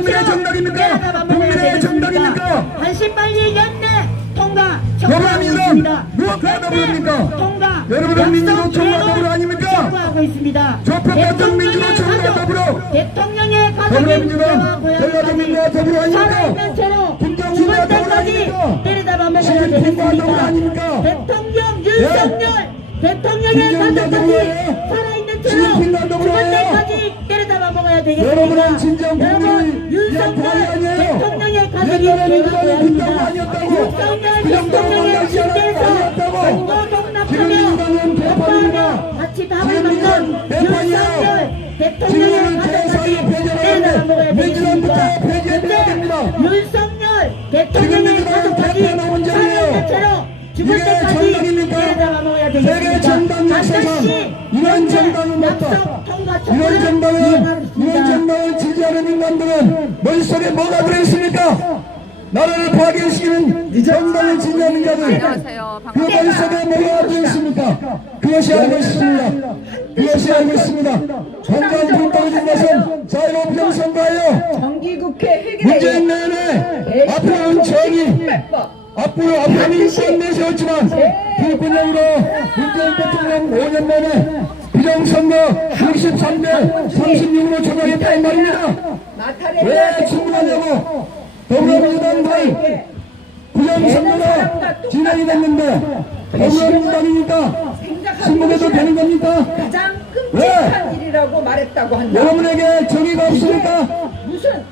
국민의 정당입니까? 국민의 정당입니까? 88일 연내 통과 더불어민주당 무엇과 더불어입니까? 통과 여러분은 민주노총과 더불어 아닙니까? 촉구하고 있습니다. 조폭같은 민주노총과 더불어 대통령의 가족인 더불어민주당 전라도민과 더불어 아닙니까? 살아있는 채로 김정은과 죽을 더불어 때까지 아닙니까? 때려잡아 먹어야 시진핑과 더불어 되겠습니까? 아닙니까? 대통령 윤석열 대통령의 김정은과 가족까지 더불어요? 살아있는 시진핑과 채로 더불어요? 죽을 때까지 때려잡아 먹어야 되겠습니까? 여러분은 진정 여러분 국민의 윤석열 아니에요. 대통령의 가족이 옛날에 되어야 민주당이 빈당 합니다. 아니었다고. 윤석열 그 정도로 대통령의 만나지 침대에서 않았다고. 공고동락하며 지금 민주당은 대판입니다. 같이 답을 지금 받는 민주당은 대판이에요. 윤석열 대통령의 지금은 가족까지 대사를 때려잡아 먹어야 폐지하는데 민주당부터 되겠습니까? 폐지해야 됩니다. 윤석열 대통령의 지금 가족까지 민주당은 대표는 문제예요. 살아있는 채로 죽을 이게 때까지 정당입니까? 때려잡아 먹어야 세계 되겠습니까? 정당 역사상 반드시 이런 정당은 약속 없다. 통과 이런 촉구를 정당은 이행하겠습니다. 이런 정당을 지지하는 인간들은 머릿속에 뭐가 들어있습니까? 나라를 파괴시키는 정당을 지지하는 자들 안녕하세요. 그 머릿속에 뭐가 들어있습니까? 그것이 알고 있습니다. 그것이 알고 있습니다. 정당 불 떨어진 것은 자유로부정선거예요. 정기국회 문재인 회계에 내내 앞으로는 정의 앞으로는 인권 내세웠지만 불구형으로 문재인 대통령 5년 내내 비정선거 63대 36으로 조정했단 말입니다. 왜 충분하냐고 더불어민주당들 부정선거가 진행이 됐는데 더불어민주당이니까 신문해도 되는 겁니까? 가장 끔찍한 일이라고 말했다고 한다. 여러분에게 정의가 없습니까? 무슨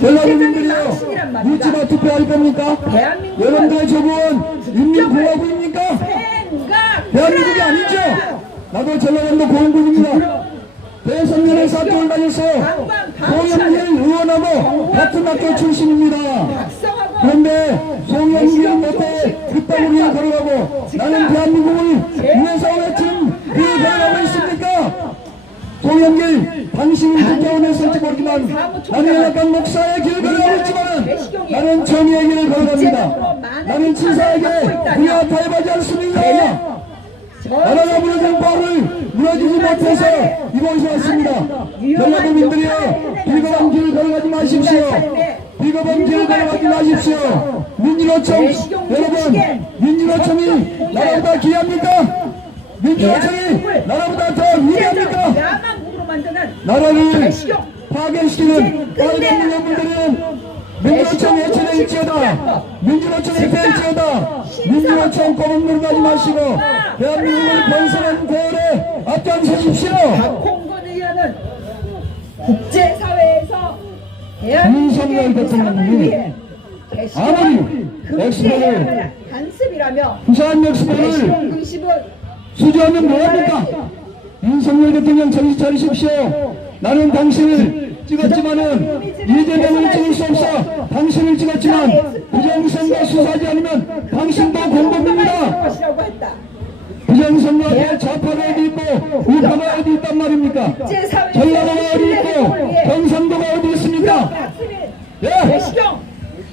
전라도민들이요 망신이란 말이다. 묻지마 투표할 겁니까? 대한민국은 여러분들의 조국은 인민공화국입니까? 생각 대한민국이 아니죠. 나도 전라남도 고흥군입니다. 대선년에 사학교를 다녔어요. 송영길 의원하고 같은 학교 출신입니다. 박성하고 그런데 송영길은 못해 뒷다리를 걸어가고 나는 대한민국을 위해서 외친 그 걸어가고 있습니까? 송영길 당신이 국회의원에 있을지 모르지만 나는 약간 목사의 길을 걸어가고 있지만 나는 정의의 길을 걸어갑니다. 나는 치사에게 부야타협하지 않습니다. 나라가 무너진 법을 무너지지 못해서 이곳에 왔습니다. 전라도민들이여 비겁한 길을 걸어가지 마십시오. 비겁한 길을 걸어가지 마십시오. 민주노총 여러분 민주노총이 나라보다 귀합니까? 민주노총이 나라보다 더 위대합니까? 야망국으로 만드는 나라를 파괴시키는 빨간 민주분들은 민주노총 해체될지어다. 민주노총 해체될지어다. 민주노총 꼬문물 하지 마시고 대한민국을 번성한 대열에 앞장서십시오. 박홍근 의원은 국제사회에서 윤석열 대한민국의 대통령이 위상을 위해 아무리 금지해야 간섭이라며 부산 엑스포를 대시공금십은 수주하면 뭐합니까? 윤석열 대통령 정신 차리십시오. 나는 당신을 찍었지만은 이재명을 찍을 수 없어. 당신을 찍었지만 부정선거 수사하지 않으면 당신도 공범입니다. 것이라고 했다. 부정선거에 좌파가 어디 있고 우파가 어디 있단 말입니까? 전라도가 어디 있고 경상도가 어디 있습니까? 박수민 예, 대시경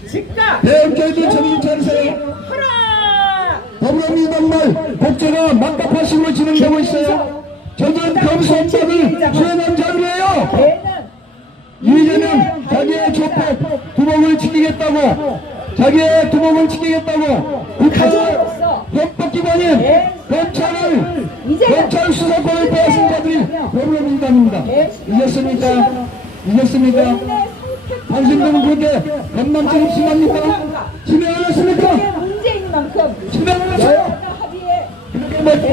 즉각 대학교에도 정신 차리세요. 하라. 더불어민주당 말 복제가 막가파식으로 진행되고 있어요. 저는 검수업자를 수행한 자들이에요. 걔는 이재명 자기의 조폭 두목을 지키겠다고 자기의 두목을 지키겠다고 가족으로서 헌법기관인 검찰 수사권을 빼앗은 자들이 더불어민주당입니다. 이겼습니까? 이겼습니까? 당신들은 그렇게 건망증이 심합니까? 진행하셨습니까? 문제인 만큼 진행하셨어요? 합의에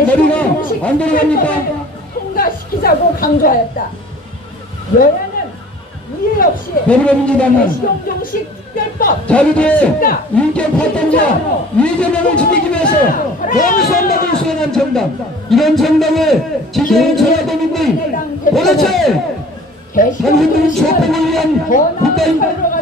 머리가 안 돌아갑니까? 통과시키자고 강조하였다. 여야는 이해 없이 더불어민주당은 대시경정식 특별법 자기들의 인권 파탄자 이재명을 지키기 위해서 검수한박을 수행한 정당 이런 정당을 지지하는 전라도민들 도대체 당신들은 조폭을 위한 국가인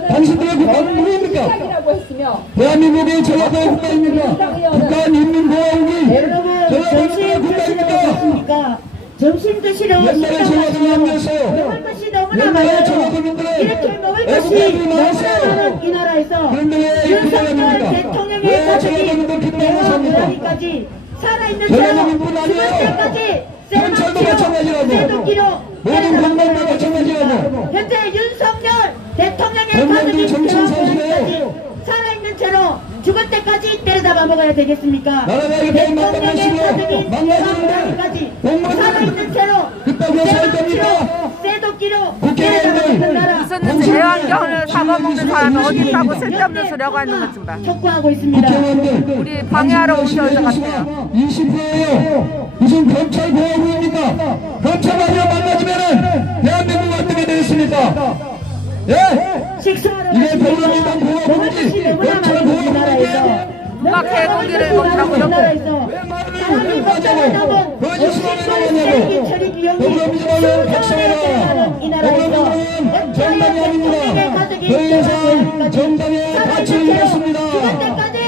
당신들의 국가는 누구입니까? 했으며 대한민국의 전라도의 국가입니까? 국가인민공화국이 여러분 전라도민들의 점심 드시러 국가입니까? 오셨습니까? 점심 드시러 옛날에 전라도민이 안 됐어요. 먹을 것이 너무나 옛날에 많아요. 전라도민들의 이렇게 먹을 것이 애국가들이 너무나 많았어요. 많은 이 나라에서 그런데 왜 윤석열 기뻐합니까? 대통령의 왜 가족이 전라도민들 기뻐하고 대화 삽니까? 고라니까지 살아있는 전라도민뿐 채로 아니에요. 죽을 때까지 경찰도 마찬가지라고. 쇠도끼로 모든 공무원도 마찬가지라고. 현재 윤석열 대통령의 건강도 가족이 정신 태어나기까지 사시네요. 살아있는 채로 죽을 때까지 때려잡아 먹어야 되겠습니까? 나라가 이렇게 만나시고 가족이 만나시는데 태어나기까지 공무원들 살아있는 채로 그딴 것이 할 겁니까? 쇠도끼로 국회의원들 때려잡아 먹는 나라 무슨 대환경을 잡아먹는 사람이 어디 있다고 쓸데없는 소리 하고 있는 거지 봐. 촉구하고 있습니다. 국회의원들 우리 방해하러 오셔야 될 것 같아요. 20%예요. 무슨 검찰 보호부입니까? 검찰하며 만나지면은 대한민국 어떻게 되겠습니까? 예? 식사하러 이게 가시면서 더불어민주당 보호부인지 검찰 보호부인지 누가 개고기를 먹자고 나라에서 사람이 걱정을 하면 쓰레기 처리 비용이 더불어민주당은 각성해라. 이 나라에서 더불어민주당은 정당이 아닙니다. 가족이 더 이상 정당의 가치를 잃었습니다. 죽을 때까지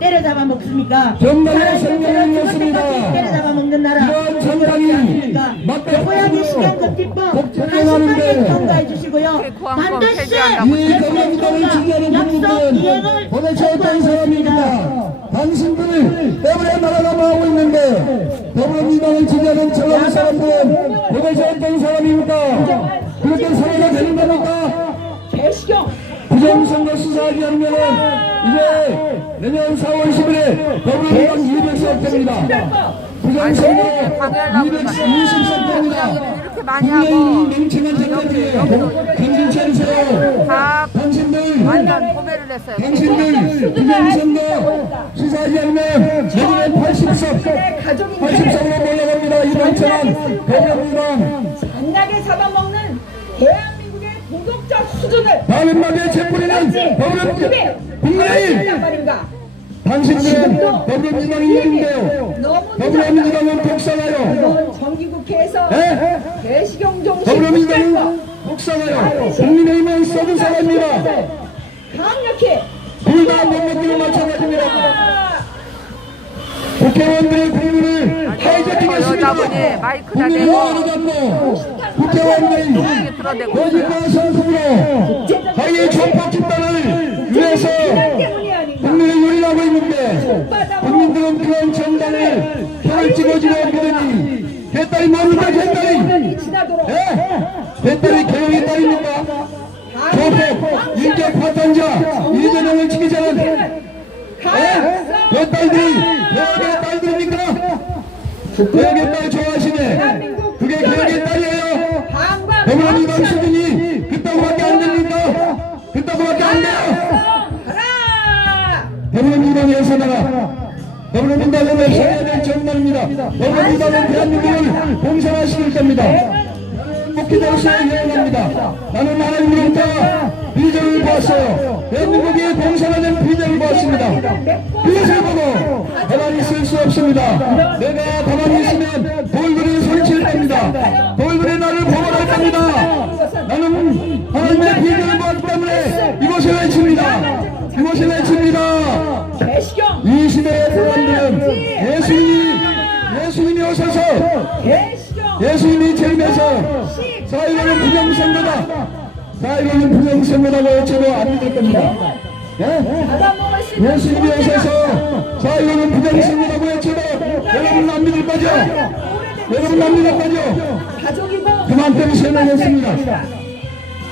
때려잡아 먹습니까? 정당의 생명을 죽을 잃었습니다. 때까지 때려잡아 먹는 나라 이런 정당이 고양이 시간급기법 복제하는데 80만원 통과해 주시고요. 고항법 반드시 폐지한다고 이 더불어민주당을 지지하는 국민들은 도대체 어떤 사람입니까? 당신들 때문에 나라가 망하고 있는데 더불어민주당을 지지하는 전라도 사람들은 도대체 어떤 사람입니까? 그렇게 사회가 되는 겁니까? 개시경 부정선거 수사하지 않으면은 이제 내년 4월 10일에 더불어민주당 200석입니다. 부정선거 방해하려고 220석입니다. 이렇게 많이 하고 맹청한 생각이에요. 정신 차리세요. 다 당신들 완전 고배를 했어요. 당신들 부정선거 수사하지 않으면 내년에 80석 80석으로 올라갑니다. 이 멍청한 더불어민주당 잔나게 잡아먹는 대한민국의 도덕적 수준을 다른 나라의 재뿌리는 더불어민주당 국민의힘 말인가? 당신들은 더불어민주당 이름인데요. 더불어민주당은 독사가요. 이번 정기국회에서 예? 개시경 정신 더불어민주당은 독사가요. 국민의힘은 썩은 사람입니다. 강력히 둘 다 못먹기로 마찬가지입니다. 국회의원들의 국민을 하이제킹했습니다. 여자분이 마이크다 국민을 대고 하이제킹했고 국회의원들이 들어대고 거짓말 상품으로 자기의 정파 집단을 위해서 때문이 아닌가? 국민을 유린하고 있는데 국민들은 그런 정당을 표를 찍어주고 믿으니 개딸이 뭡니까 개딸이 지나도록 예? 개딸이 개혁의 딸입니까? 조폭 인격 파탄자 이재명을 지키자는 예? 개딸들이 개혁의 딸들입니까? 개혁의 딸 좋아하시네. 그게 개혁의 딸이에요. 더불어민주당 수준이 그따구밖에 안 됩니까? 그따구밖에 안 돼요. 더불어민주당에서 나가 더불어민주당은 없어야 될 정당입니다. 더불어민주당은 대한민국을 봉사하시킬 겁니다. 목기자로서 회원합니다. 나는 하나님으로부터 비전을 보았어요. 대한민국이 봉사하는 비전을 보았습니다. 그것을 보고 가만히 있을 수 없습니다. 내가 가만히 있으면 돌들이 소리칠 겁니다. 돌들이 나를 보관할 겁니다. 나는 하나님의 비전을 보았기 때문에 이곳을 외칩니다. 이곳을 외칩니다. 개시경 이 시대의 사람들은 예수님이 오셔서 개시경 예수님이 제임해서 4.15는 부정선거다. 4.15는 부정선거라고 외쳐도 안 믿을 겁니다. 예? 잡아먹을 수 있는 예수님이 오셔서 4.15는 부정선거라고 외쳐도 여러분 안 믿을 거죠? 여러분 안 믿을 거죠? 가족이고 그만큼 세뇌했습니다.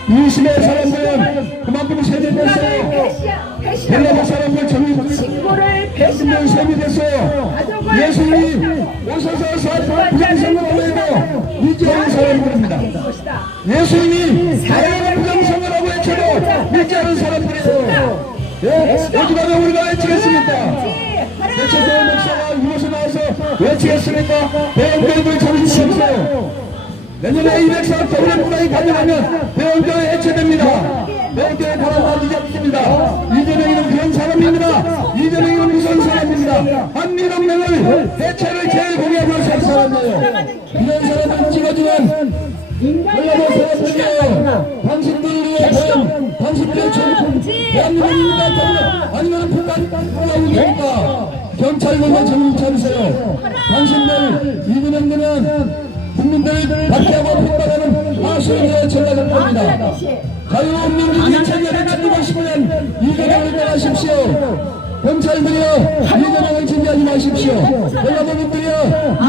이 시대의 사람들은 그만큼 세뇌됐어요. 헬라도 사람들 친구를 예수님은 세뇌됐어요. 예수님이 오셔서 4.15 부정선거라고 해도 믿지 않는 사람들입니다. 예수님이 4.15 부정선거라고 외쳐도 믿지 않은 사람들이에요. 예? 어디가면 우리가 외치겠습니까? 대체 대한 목사가 이곳에 나와서 외치겠습니까? 대한교회들 정신 없어요. 내년에 200석 더불어민주당이 가져가면 대한교회 해체됩니다. 대한교회 가라앉지 않습니다. 이재명이는 그런 사람입니다. 이재명이는 무서운 사람입니다. 한미동맹을 해체를 제일 공약으로 살 사람이에요. 이런 사람을 찍어주면 전라도 사람들이에요. 당신들의 돈, 당신들의 전품, 대한민국입니까? 아니면 북한입니까? 경찰관과 정신 차리세요. 당신들 이재명들은 국민들을 박해하고 핍박하는 하수인의 전략을 겁니다. 자유민주주의 체제를 지키고 싶으면 이재명을 떠나십시오. 검찰들이여 이재명을 지지하지 마십시오. 전라도민들이여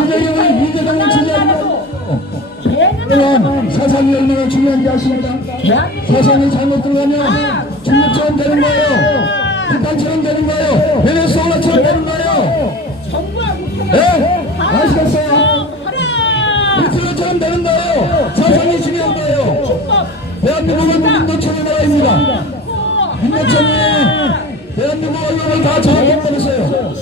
이재명을 지지하지 마십시오. 여러분 사상이 얼마나 중요한지 아십니까? 사상이 잘못 들어가면 중국처럼 되는 거예요. 북한처럼 되는 거예요. 베네수엘라처럼 되는 거예요. 정부와 네? 아시겠어요? 하라. 이스라엘처럼 되는 거예요. 사상이 중요한 거예요. 대한민국은 민노총의 나라입니다. 민노총이 대한민국 언론을 다 장악해버렸어요.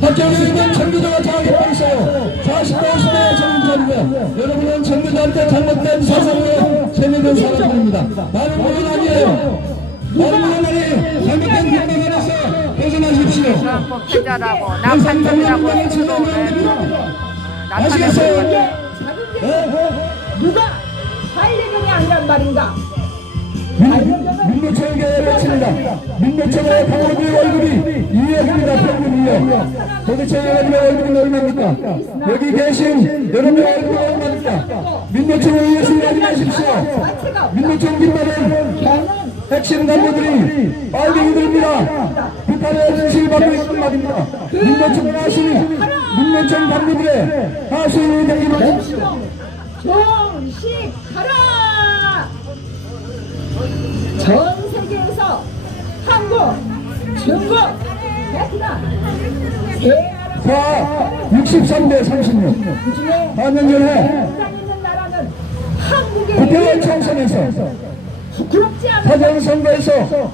학교에 있는 전교조가 장악해버렸어요. 40대 50대 전교조인데 여러분은 전교조한테 잘못된 사상으로 세뇌된 사람들입니다. 나는 그건 아니에요. 나는 그건 아니에요. 잘못된 생각에서 벗어나십시오. 트럼프 패자라고 남한적이라고 했고 아시겠어요? 누가 반려견이 아니란 말인가? 민노총에게 외칩니다. 민노총의 강호의 월급이 2억입니다. 평균 2억. 도대체 여러분의 월급은 얼마입니까? 여기 계신 여러분의 월급은 얼마입니까? 민노총을 위해서 일하지 마십시오. 민노총 깃발은 핵심 간부들이 빨갱이들입니다. 북한의 지시를 받고 있는 말입니다. 민노총 하수인, 민노총 간부들의 하수인이 되기 바랍니다. 정식하라! 전 세계에서 한국, 중국, 베트남, 자, 63대 36. 그중에 4년 전에 부산 있는 나라는 한국의 국회의원 총선에서 부끄럽지 않은 사전선거에서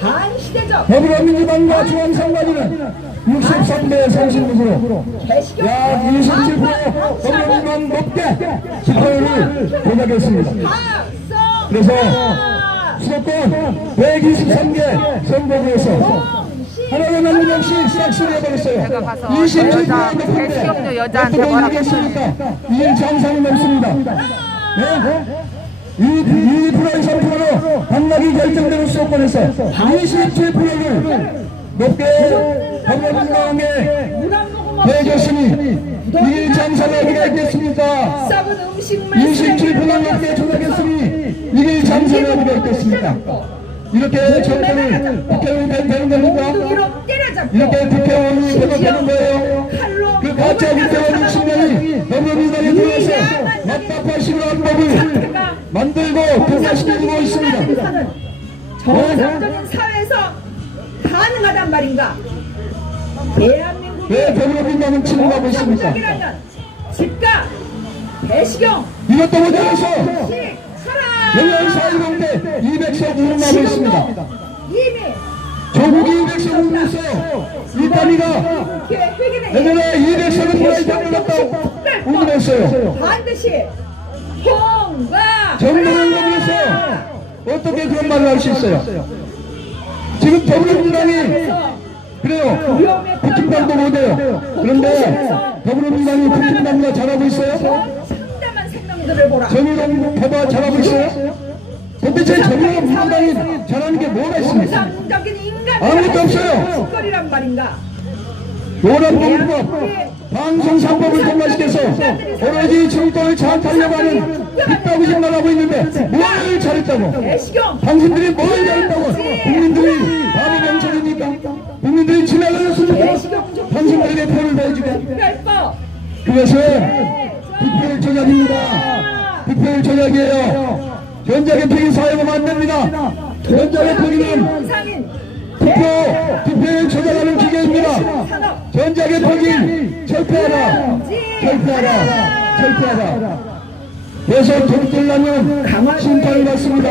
반시대적 더불어민주당과 중앙선관위는 63대 36으로 개시경 약 27% 더불어민주당 높게 지표를 도달했습니다. 그래서 수도권 123개 선거구에서 하나의 남은 없이 싹쓸이 해버렸어요. 제가 가서 27% 높은데 대시경도 여자한테 어떻게 뭐라고 이기겠습니까? 이게 정상이 넘습니다. 네? 2% 3%로 당락이 결정되는 수도권에서 27%를 높게 더불어민주당에 내줬으니 이 장사가 어디가 있겠습니까? 썩은 음식물 27% 넘게 조작했으니 이게 장사가 어디가 있겠습니까? 이렇게 정권을 국회의원이 되는 겁니까? 엉덩이로 때려잡고 이렇게 국회의원이 되는 거예요? 칼로 그 가짜 국회의원 60명이 더불어민주당에 들어와서 맞다파식으로 한 법을 만들고 통과시켜주고 있습니다. 정상적인 사회에서 가능하단 말인가? 대한민국이 왜 더불어민주당은 침묵하고 있습니까? 정상적이라면 집값, 배시경, 이것도 못해서 하라! 연령 4.10대 200석 운운하고 있습니다. 이미 조국이 200석 운운했어요. 이 단위가 국회 회견에 예전에 200석은 뭐라이 단위 갔다고 운운했어요. 반드시 통과! 정부는 거기에서 어떻게 그런 말을 할 수 있어요? 지금 더불어민주당이 그래요. 국힘당도 못해요. 그런데 더불어민주당이 국힘당보다 잘하고 있어요? 상담한 생명들을 보라. 정의당보다 잘하고 있어요? 도대체 더불어민주당이 잘하는 게 뭐가 있습니까? 정상적인 인간 아무것도 없어요. 거리란 말인가? 노란봉법 방송상법을 통과시켜서 오로지 정권을 장악하려고 하는 빗다고 생각하고 있는데 뭘 잘했다고? 배시경, 당신들이 뭘 잘했다고? 국민들이 바보 병철입니까? 국민들이 지나가는 순간 당신들에게 표를 내주게 특별법, 그것은 빅페일 조작입니다. 빅페일 조작이에요. 전자개표기 사용하면 안 됩니다. 전자개표기는 원상인, 투표를 조작하는 기계입니다. 전자개표기 철폐하라. 철폐하라. 철폐하라. 그래서 독들라면 심판을 받습니다.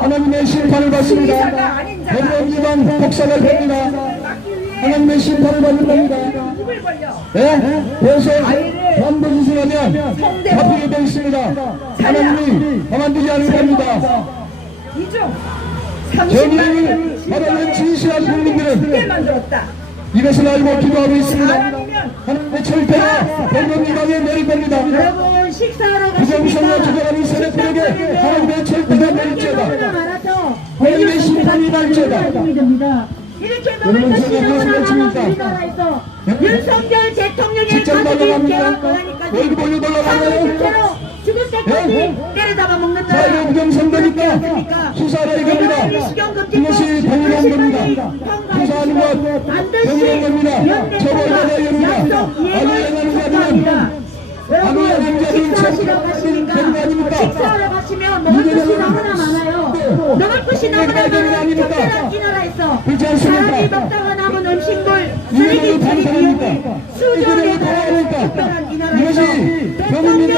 하나님의 심판을 받습니다. 더불어민주당 복사가 됩니다. 하나님의 심판을 받는 겁니다. 입을 벌려 네? 그래서 반복짓을 하면 잡히게 되어 있습니다. 하나님이 가만두지 않을 겁니다. 이중 정의를 바라는 진실한 국민들은 크게 만들었다. 이것을 알고 기도하고 있습니다. 사람이면 하나님의 철폐가 더불어민주당에 내릴 겁니다. 여러분 식사하러 부정선거 주장하는 세력들에게 하나님의 철폐가 내릴지어다. 하나님의 심판이 날지어다. 이렇게 여러분 너무 제가 무슨 말씀입니까? 우리나라에서 윤석열 대통령의 직장 가족이 날라갑니까? 개혁하니까 월급 올려 올라가나요? 죽을 때까지 때려잡아 먹는다. 사회 부정선거니까 수사하라 이겁니다. 그것이 정의로운 겁니다. 수사하는 것 정의로운 겁니다. 처벌받아야 됩니다. 아주 행하는 자들은 여러분 아니, 식사하시러 가시니까 되는 거 아닙니까? 식사하러 가시면 먹을 것이 너무나 많아요. 먹을 것이 너무나 많은 특별한 이 나라에서 그렇지 않습니까? 사람이 먹다가 남은 음식물 쓰레기 처리 수조에 달하는 특별한 이 나라에서 대통령의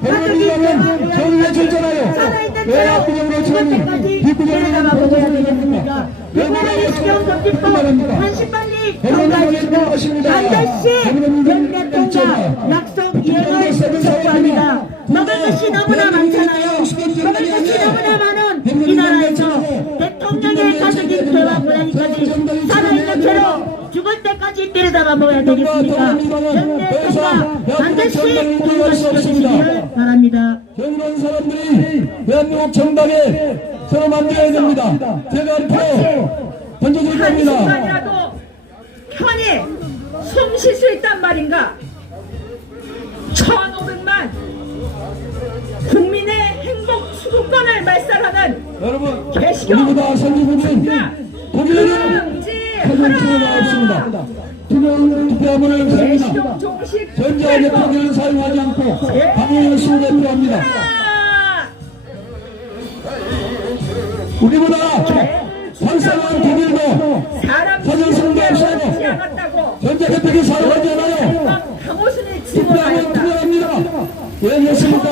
가족이 정리해 줬잖아요. 살아있는 왜 채로 압구정으로 죽을 처음이 때까지 뒷구정으로 내려가 보셔야 되겠습니까? 대구의 수경검집법 한시 빨리 통과해주시고 반드시 연례통과 약속 이행을 촉구합니다. 먹을 것이 너무나 많잖아요. 먹을 것이 너무나 많은 이 나라에서 대통령의 가족인 배와 고양이까지 살아있는 채로 죽을 때까지 때려다가 먹어야 되겠습니까? 연례통과 반드시 통과시켜주시기를 바랍니다. 이런 사람들이 대한민국 정당에 서로 만들어야 됩니다. 제가 앞으로 던져줄 한 겁니다. 순간이라도 편히 숨 쉴 수 있단 말인가? 1,500만 국민의 행복 수도권을 말살하는 여러분, 개시경 우리보다 선진국은 독일에는 금지하라! 필요가 없습니다. 투표함을 씁니다. 개시경 종식 전자의 표기를 사용하지 않고 방해의 수에 필요합니다. 우리보다 활성한 독일도 사람 서정성도 없어요. 하지 않았다고 전자개표기 사용하지 않아요. 강호순이 투표하면 집어넣었다. 투표합니다. 왜 그렇습니까?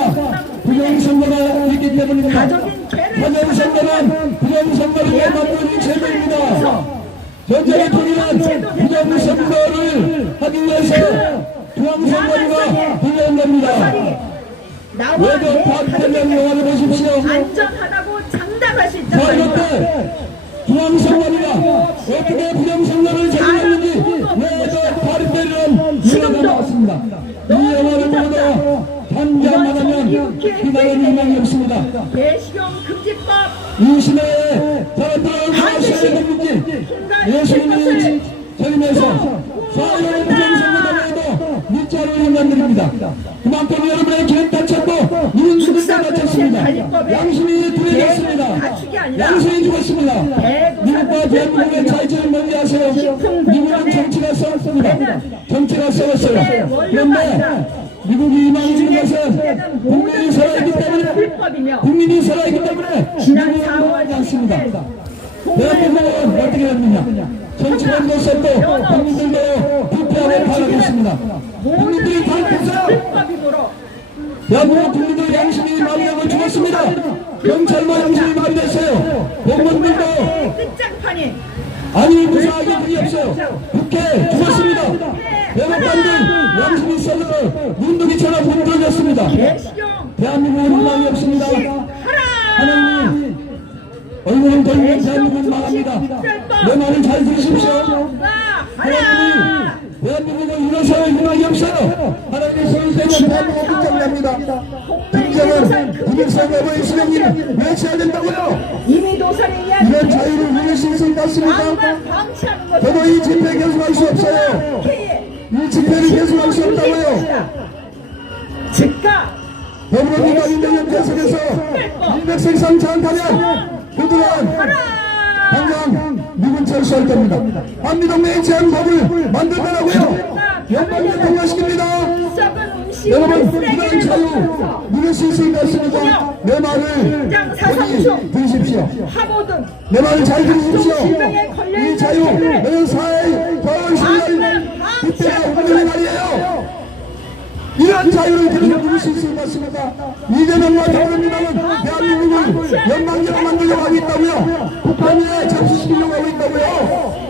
부정선거가 있기 때문입니다. 가족인 죄를 부정선거는 부정선거를 만드는 제도입니다. 전자개표기는 부정선거를 하기 위해서 중앙선거가 필요한 겁니다. 나와 외교 내 파트너를 영화를 보십시오. 안전하다고 장담할 수 있단 자, 말이야. 이렇게 중앙선거가 어떻게 부정선거를 제공했는지 외교 파트너는 이해가 나왔습니다. 이 영화를 보고 단장만 하면 희망은 희망이 없습니다. 개시경 금지법 이 시대에 사람들을 무엇이어야 되는지 예수님이 저림에서 사회의 부정선거당에도 밀자를 만듭니다. 그만큼 여러분의 기획 다쳤고 이런 수술도 다쳤습니다. 양심이 두려졌습니다. 양심이 죽었습니다. 미국과 대한민국의 차이점을 멀리하세요. 미국은 정치가 싸웠습니다. 정치가 싸웠어요. 그런데 미국이 이망하는 것은 국민이 살아있기 때문에 불법이며 국민이 살아있기 때문에 지난 미국은 4월 하지 않습니다. 대한민국은 어떻게 됩니까? 정치권으로서도 국민들도 투표하고 바라겠습니다. 국민들이 바라겠어요. 불법이므로 대한민국 국민들 양심이 마비되고 죽었습니다. 경찰도 양심이 마비됐어요. 공무원들도 끝장판이 아니 무사하게 그리 없어요. 국회 죽었습니다. 대법관들 양심이 썩어서 눈두기처럼 흔들렸습니다. 개시경 대한민국은 희망이 없습니다. 하라! 하나님 얼굴은 돌면 대한민국은 망합니다. 내 말을 잘 들으십시오. 하라! 대한민국은 일어서야 희망이 없어요. 하나님의 손을 대면 대한민국은 끝장납니다. 등장은 이민석 여보의 수령님 외쳐야 된다고요. 이미 도산에 의한 이런 자유를 누릴 수 있을 것 같습니까? 방만 방치하는 것은 저도 이 집회 계속할 수 없어요. 이 집회를 계속할 수 없다고요. 즉각 더불어민주당인들 계속해서 인백색 상치 않다면 그들은 당장 미군 철수할 겁니다. 한미동맹의 제한법을 만들더라고요. 영광을 통과시킵니다. 썩은 음식을 여러분, 이런 쓰레기를 자유 먹으면서 누릴 수 있을 것 같습니까? 내 말을 본인이 들으십시오. 하모든 내 말을 잘 들으십시오. 이 자유, 매년 4일 겨울 10일 그때가 오는 날이에요. 이런 자유를 누릴 수 있을 것 같습니까? 이재명과 더불어민주당은 대한민국을 연방제로 만들려고 하고 있다고요. 북한에 잠수시키려고 하고 있다고요.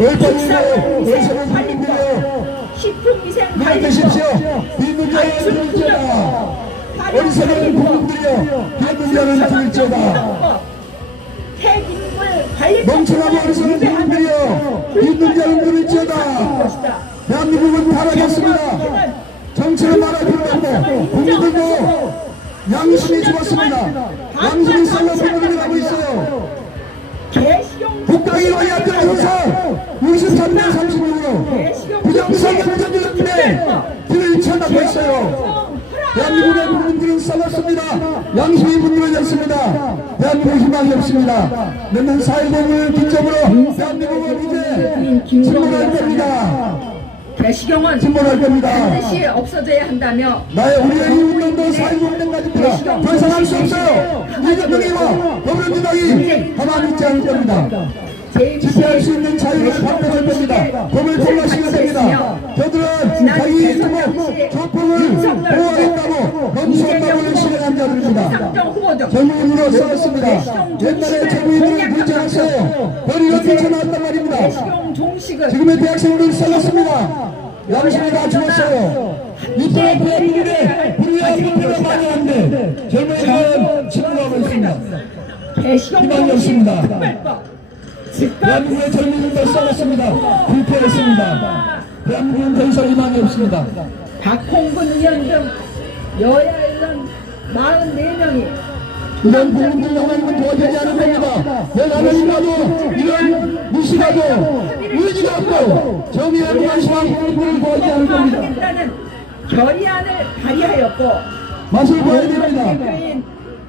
얼빠진데요. 어리석은 국민들이에요. 식품위생 눈을 뜨십시오. 비문제는 들을지어다. 어리석은 국민들이요. 비문제는 들을지어다. 폐기물 관리 멍청하고 어리석은 국민들이요. 비문제는 들을지어다. 대한민국은 타락했습니다. 정치를 말할 필요 없고 국민들도 양심이 죽었습니다. 양심이 썩어 국민들이 가고 있어요. 국방이 와야 들어서서 63년 36으로 부정선거 부정적인데 뒤를 쳐다보고 있어요. 대한민국의 국민들은 썩었습니다. 양심이 무너졌습니다. 대한민국 희망이 없습니다. 내년 4.19를 기점으로 대한민국은 이제 침몰할 겁니다. 개시경은 침몰할 겁니다. 반드시 없어져야 한다며 나의 우리의 이 운동도 4.15 운동까지입니다. 더 이상 할 수 없어요. 이재명이와 더불어민주당이 가만히 있지 않을 겁니다. 집회할 수 있는 자유를 반대할 겁니다. 법을 통과시켜야 됩니다. 저들은 자기 유튜브 조폭을 보호하겠다고 건수한다고 실행한 자들입니다. 상정 후보죠. 정의인으로 싸웠습니다. 옛날에 정의인으로 불장했어요. 머리가 뛰쳐나왔단 말입니다. 개시경 종식은 지금의 대학생들은 싸웠습니다. 양심이 다 죽었어요. 이때 대한민국에 우리와 문제가 많이 왔는데 젊은이들은 침몰하고 있습니다. 개시경 희망이 종식 없습니다. 특별법 즉각 대한민국의 젊은이들 싸웠습니다. 불패했습니다. 대한민국은 더 이상 희망이 없습니다. 박홍근 의원 등 여야 의원 44명이 이런 국민들 하나님은 도와주지 않을 겁니다. 왜 하나님과도 이런 무시하고 의지가 없고 정의에 무관심한 국민들을 도와주지 않을 겁니다. 하겠다는 결의안을 발의하였고 맛을 봐야 됩니다. 대표인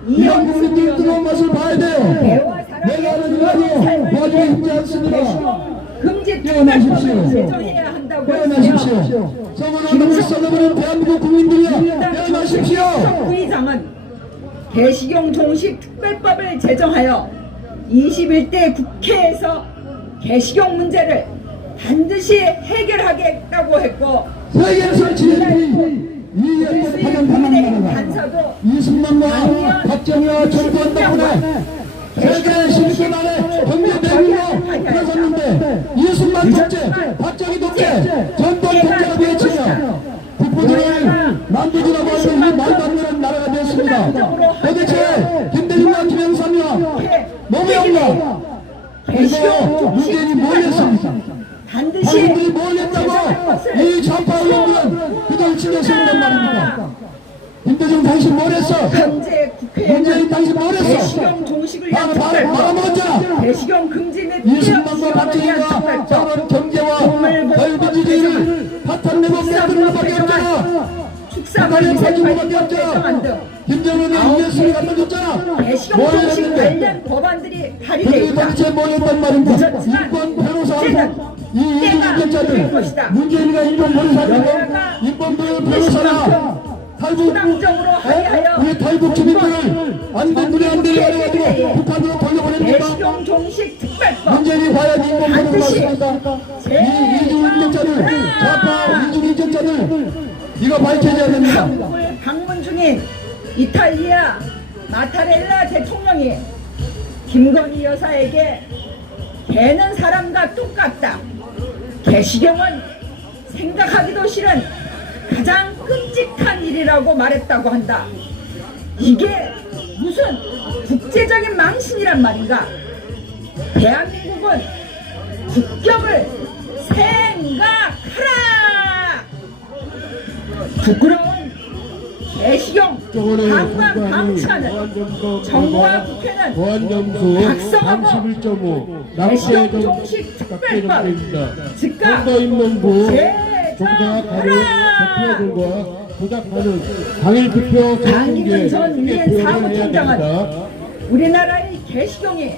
이런 이영수 국민들 의원은 뜨거운 맛을 봐야 돼요. 내가 하나님과도 도와주고 싶지 않습니다. 금지 깨어나십시오. 특별법을 제정해야 한다고 했으며 깨어나십시오. 썩어가는 썩어버린 대한민국 국민들이여 깨어나십시오. 부의장은 개시경 종식 특별법을 제정하여 21대 국회에서 개시경 문제를 반드시 해결하겠다고 했고 세계에서 GDP 이 연봉 파견 국민의힘 당합니다. 간사도 이승만과 박정희와 정권 덕분에 세계 10년 만에 경제 대국으로 들어섰는데 이승만 독재, 박정희 독재, 전권 독재가 되어치며 국부들을 남부지라고 하는 이 말도 안 되는 나라가 되었습니다. 도대체 김대중과 김영삼이와 노무현과 그리고 문재인이 뭘 했습니까? 반드시 당신들이 뭘 했다고 이 좌파 의원들은 그들 치겠습니단 말입니다. 김대중 당신 뭘 했어? 현재 국회에는 문재인 당신 뭘 했어? 개시경 종식을 위한 특별법, 말아먹었잖아. 개시경 금지 및 이승만과 박정희가 싸우는 경제와 자유민주주의를 파탄내고 빼앗는 것밖에 없잖아. 축사물 북한에 미세 빠진 것밖에 개정안 등 없잖아. 김정은이 이해수를 갖다 줬잖아. 개시경 뭘 종식 했는데 관련 법안들이 발의돼 그들이 있다. 도대체 뭘 했단 말입니까? 늦었지만 인권 변호사하고 이제는 이 때가 될 이중인권자들 것이다. 문재인이가 인권 변호사고 여야가 인권 변호사나 탈북 수당적으로 합의하여 우리 탈북 주민들을 안된 눈에 안 되게 해가지고 북한으로 돌려보냅니까? 개시경 종식 특별법 문재인이 과연 인권 변호사 반드시 맞습니까? 이 이중인권자들 좌파 이중인권자들 이거 밝혀져야 됩니다. 한국을 방문 중인 이탈리아 마타렐라 대통령이 김건희 여사에게 개는 사람과 똑같다. 개시경은 생각하기도 싫은 가장 끔찍한 일이라고 말했다고 한다. 이게 무슨 국제적인 망신이란 말인가? 대한민국은 국격을 생각하라! 부끄러운 개시경 방관 방치하는 정부와 국회는 보안점수 각성하고 31.5 개시경 종식 특별법 즉각 선거인명부 제정하라! 대표들과 조작하는 당일 투표 강기근 전 유엔 사무총장은 우리나라의 개시경이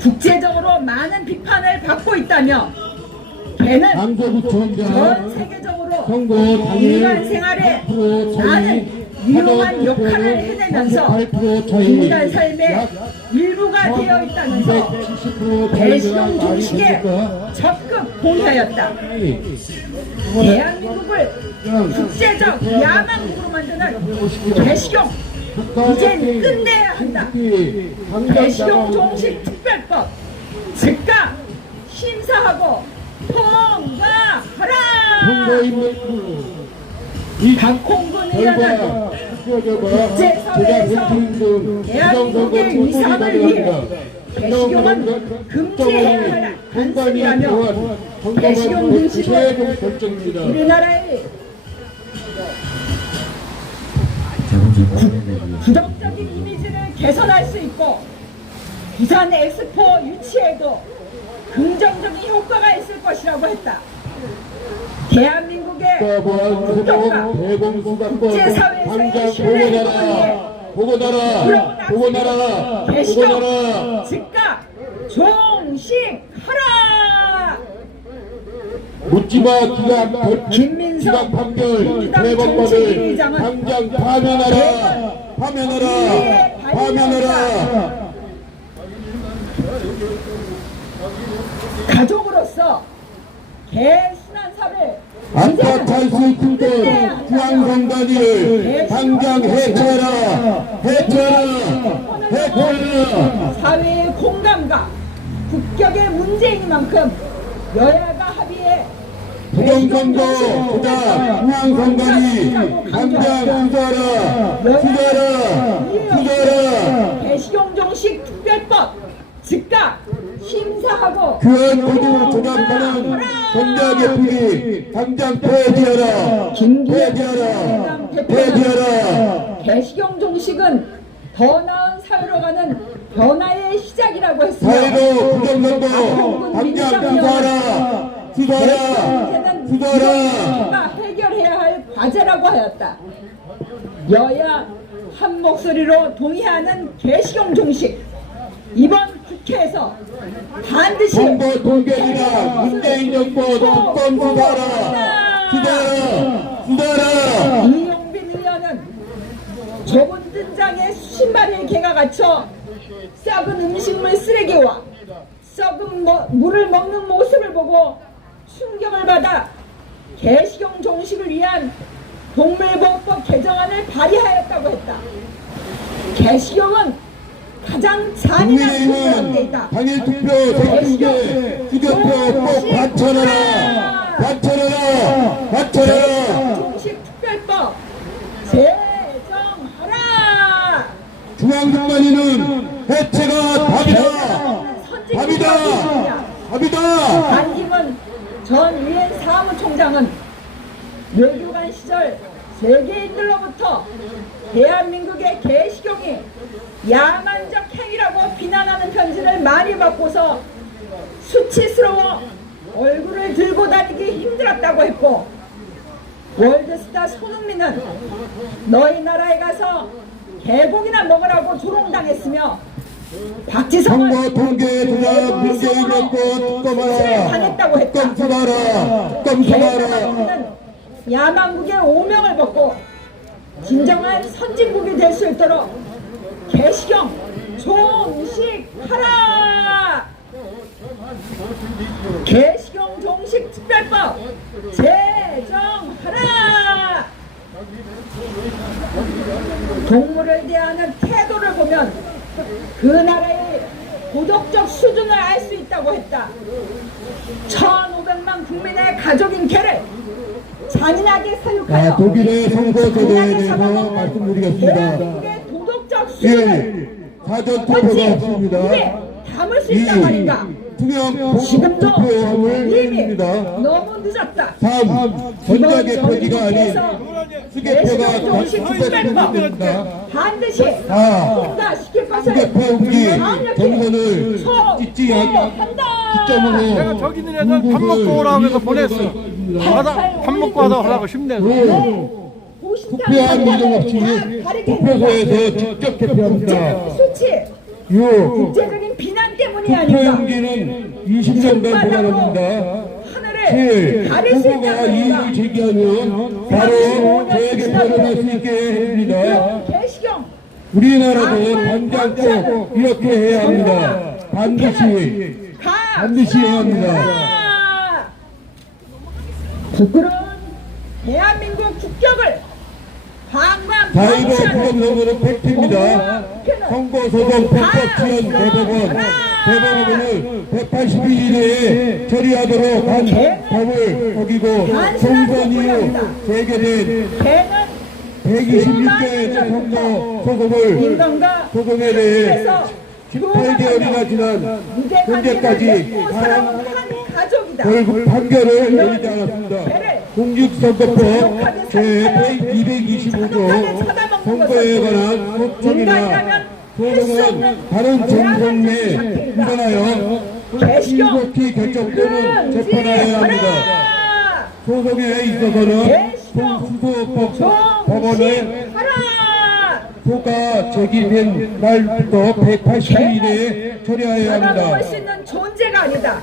국제적으로 많은 비판을 받고 있다며 개는 강서구청장 전 세계적으로 선거 당일 인간 생활에 많은 유용한 역할을 해내면서 인간 삶의 일부가 되어 있다면서 개시경 종식에 적극 동의하였다. 대한민국을 국제적 야망국으로 만드는 개시경 이젠 끝내야 한다. 개시경 종식 특별법 즉각 심사하고 통과하라. 선거인명부 이 박홍근 의원은 국제사회에서 국제사회에서 대한민국의 위상을 위해 개시경은 금지해야 할 한승이라며 개시경 금지는 결정입니다. 우리나라의 부정적인 이미지를 개선할 수 있고 부산 엑스포 유치에도 긍정적인 효과가 있을 것이라고 했다. 대한민국의 국격과 국제사회에서의 신뢰 보고 나라 개시경 즉각 종식하라. 묻지마 김민석 기각 판결 민주당 대법관을 정책위의장은 당장 파면하라. 가족으로서 개순환사를 아까 탈수 특권 중앙선관위를 당장 해체하라. 사회의 공감과 국격의 문제이니만큼 여야가 합의해 부정선거 조작 중앙선관위 당장 수사하라. 개시경정식 특별법 즉각 심사하고 교원 모두 조작하는 전략 예쁘기 당장 폐지하라. 개시경정식은 더 나은 사회로 가는 변화의 시작이라고 했으며 사회로 부정선거 당장 수사하라. 해결해야 할 과제라고 하였다. 여야 한 목소리로 동의하는 개시경정식 이번 국회에서 반드시 선거 통계이나 문재인 정부 특검 수사하라. 이용빈 의원은 좁은 등장에 수십 마리의 개가 갇혀 썩은 음식물 쓰레기와 썩은 물을 먹는 모습을 보고 충격을 받아 개시경 정식을 위한 동물보호법 개정안을 발의하였다고 했다. 개시경은 가장 잔인한 국민학대이다. 당일 투표 정중계 수교표 꼭 받쳐라. 정식 특별법 제정하라. 중앙선관위는 해체가 답이다. 반기문 전 유엔 사무총장은 외교관 시절 세계인들로부터 대한민국의 개시경이 야만적 행위라고 비난하는 편지를 많이 받고서 수치스러워 얼굴을 들고 다니기 힘들었다고 했고, 월드스타 손흥민은 너희 나라에 가서 개고기나 먹으라고 조롱당했으며, 박지성은 선거 통계 조작 문재인 정부 당했다고 했다. 개나라는 야만국의 오명을 벗고 진정한 선진국이 될 수 있도록 개시경 종식하라. 개시경 종식 특별법 제정하라. 동물을 대하는 태도를 보면 그 나라의 도덕적 수준을 알 수 있다고 했다. 1,500만 국민의 가족인 개를 잔인하게 사육하여 독일의 선거제도에 대해서 말씀드리겠습니다. 대한민국의 도덕적 수준을 사전 투표가 없습니다. 입에 담을 수 있단 말인가. 투명 지금도 투표함을 이미 드립니다. 너무 늦었다. 3. 전자개표기가 아닌 수개표가 정식 특별법 됩니다. 반드시 4. 통과시킬 것을 수개표용지 강력히 정선을 찢지 한다. 시점으로 내가 저기 있는 애들 밥 먹고 오라고 해서 보냈어. 밥 먹고 와서 하라고 힘내서. 투표함 이동 없이 투표소에서 직접 개표합니다. 수치 6. 국제적인 비난 때문이 아닌가. 투표용지는 20년간 보관합니다. 하늘을 7. 가릴 수 후보가 있다는 이의를 제기하면 바로 재개표를 할 수 있게 해줍니다. 개시경 우리나라도 당장 꼭 이렇게 해야 합니다. 반드시 해야 합니다. 부끄러운 대한민국 국격을 자유로 부정선거는 팩트입니다. 선거소송 불법 지원 대법원을 180일 이내에 처리하도록 한 법을 어기고 총선 이후 재개된 126개의 선거 소송에 대해 18개월이나 지난 현재까지 단 결국 판결을 내리지 않았습니다. 공직선거법 제225조 선거에 관한 소청이나 소송은 다른 정성에 위반하여 신속히 결정 또는 재판하여야 합니다. 소송에 있어서는 수소법원의 소가 제기된 날부터 180일 이내에 처리하여야 합니다. 받아먹을 수 있는 존재가 아니다.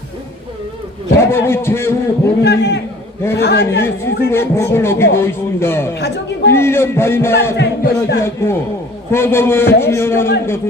사법의 최후 본인 대법원이 스스로 법을 어기고 있습니다. 가족이고 1년 반이나 동반자인 판결하지 것이다. 않고 소송을 진행하는 것은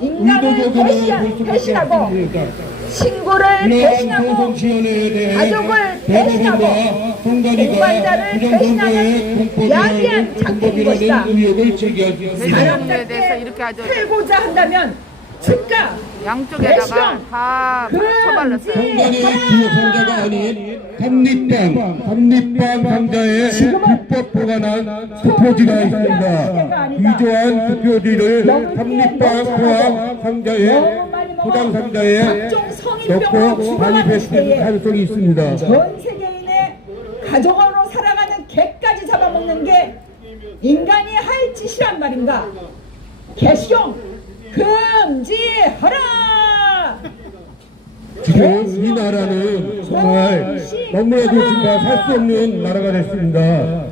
인간을 의도적으로 볼 수밖에 배신하고 없습니다. 신고를 이러한 배신하고 소송 지원에 대해 가족을 배신하고 대법원과 송가리가 동반자를 부정선거의 배신하는 야기한 작품인 것이다. 공법이라는 의혹을 제기할 수 있습니다. 사람에 대해서 이렇게 아주 살고자 한다면 즉각 양쪽에다가 다 처발랐어요. 공간의 비호상자가 아닌 삼립방 상자에 불법 보관한 투표지가 있습니다. 위조한 투표지를 삼립방 포함 상자에 포장 상자에 넣고 반입했을 가능성이 있습니다. 전 세계인의 가족으로 살아가는 개까지 잡아먹는 게 인간이 할 짓이란 말인가? 개시용 금지하라! 지금 이 나라는 정말 너무나도 정말 살 수 없는 나라가 됐습니다.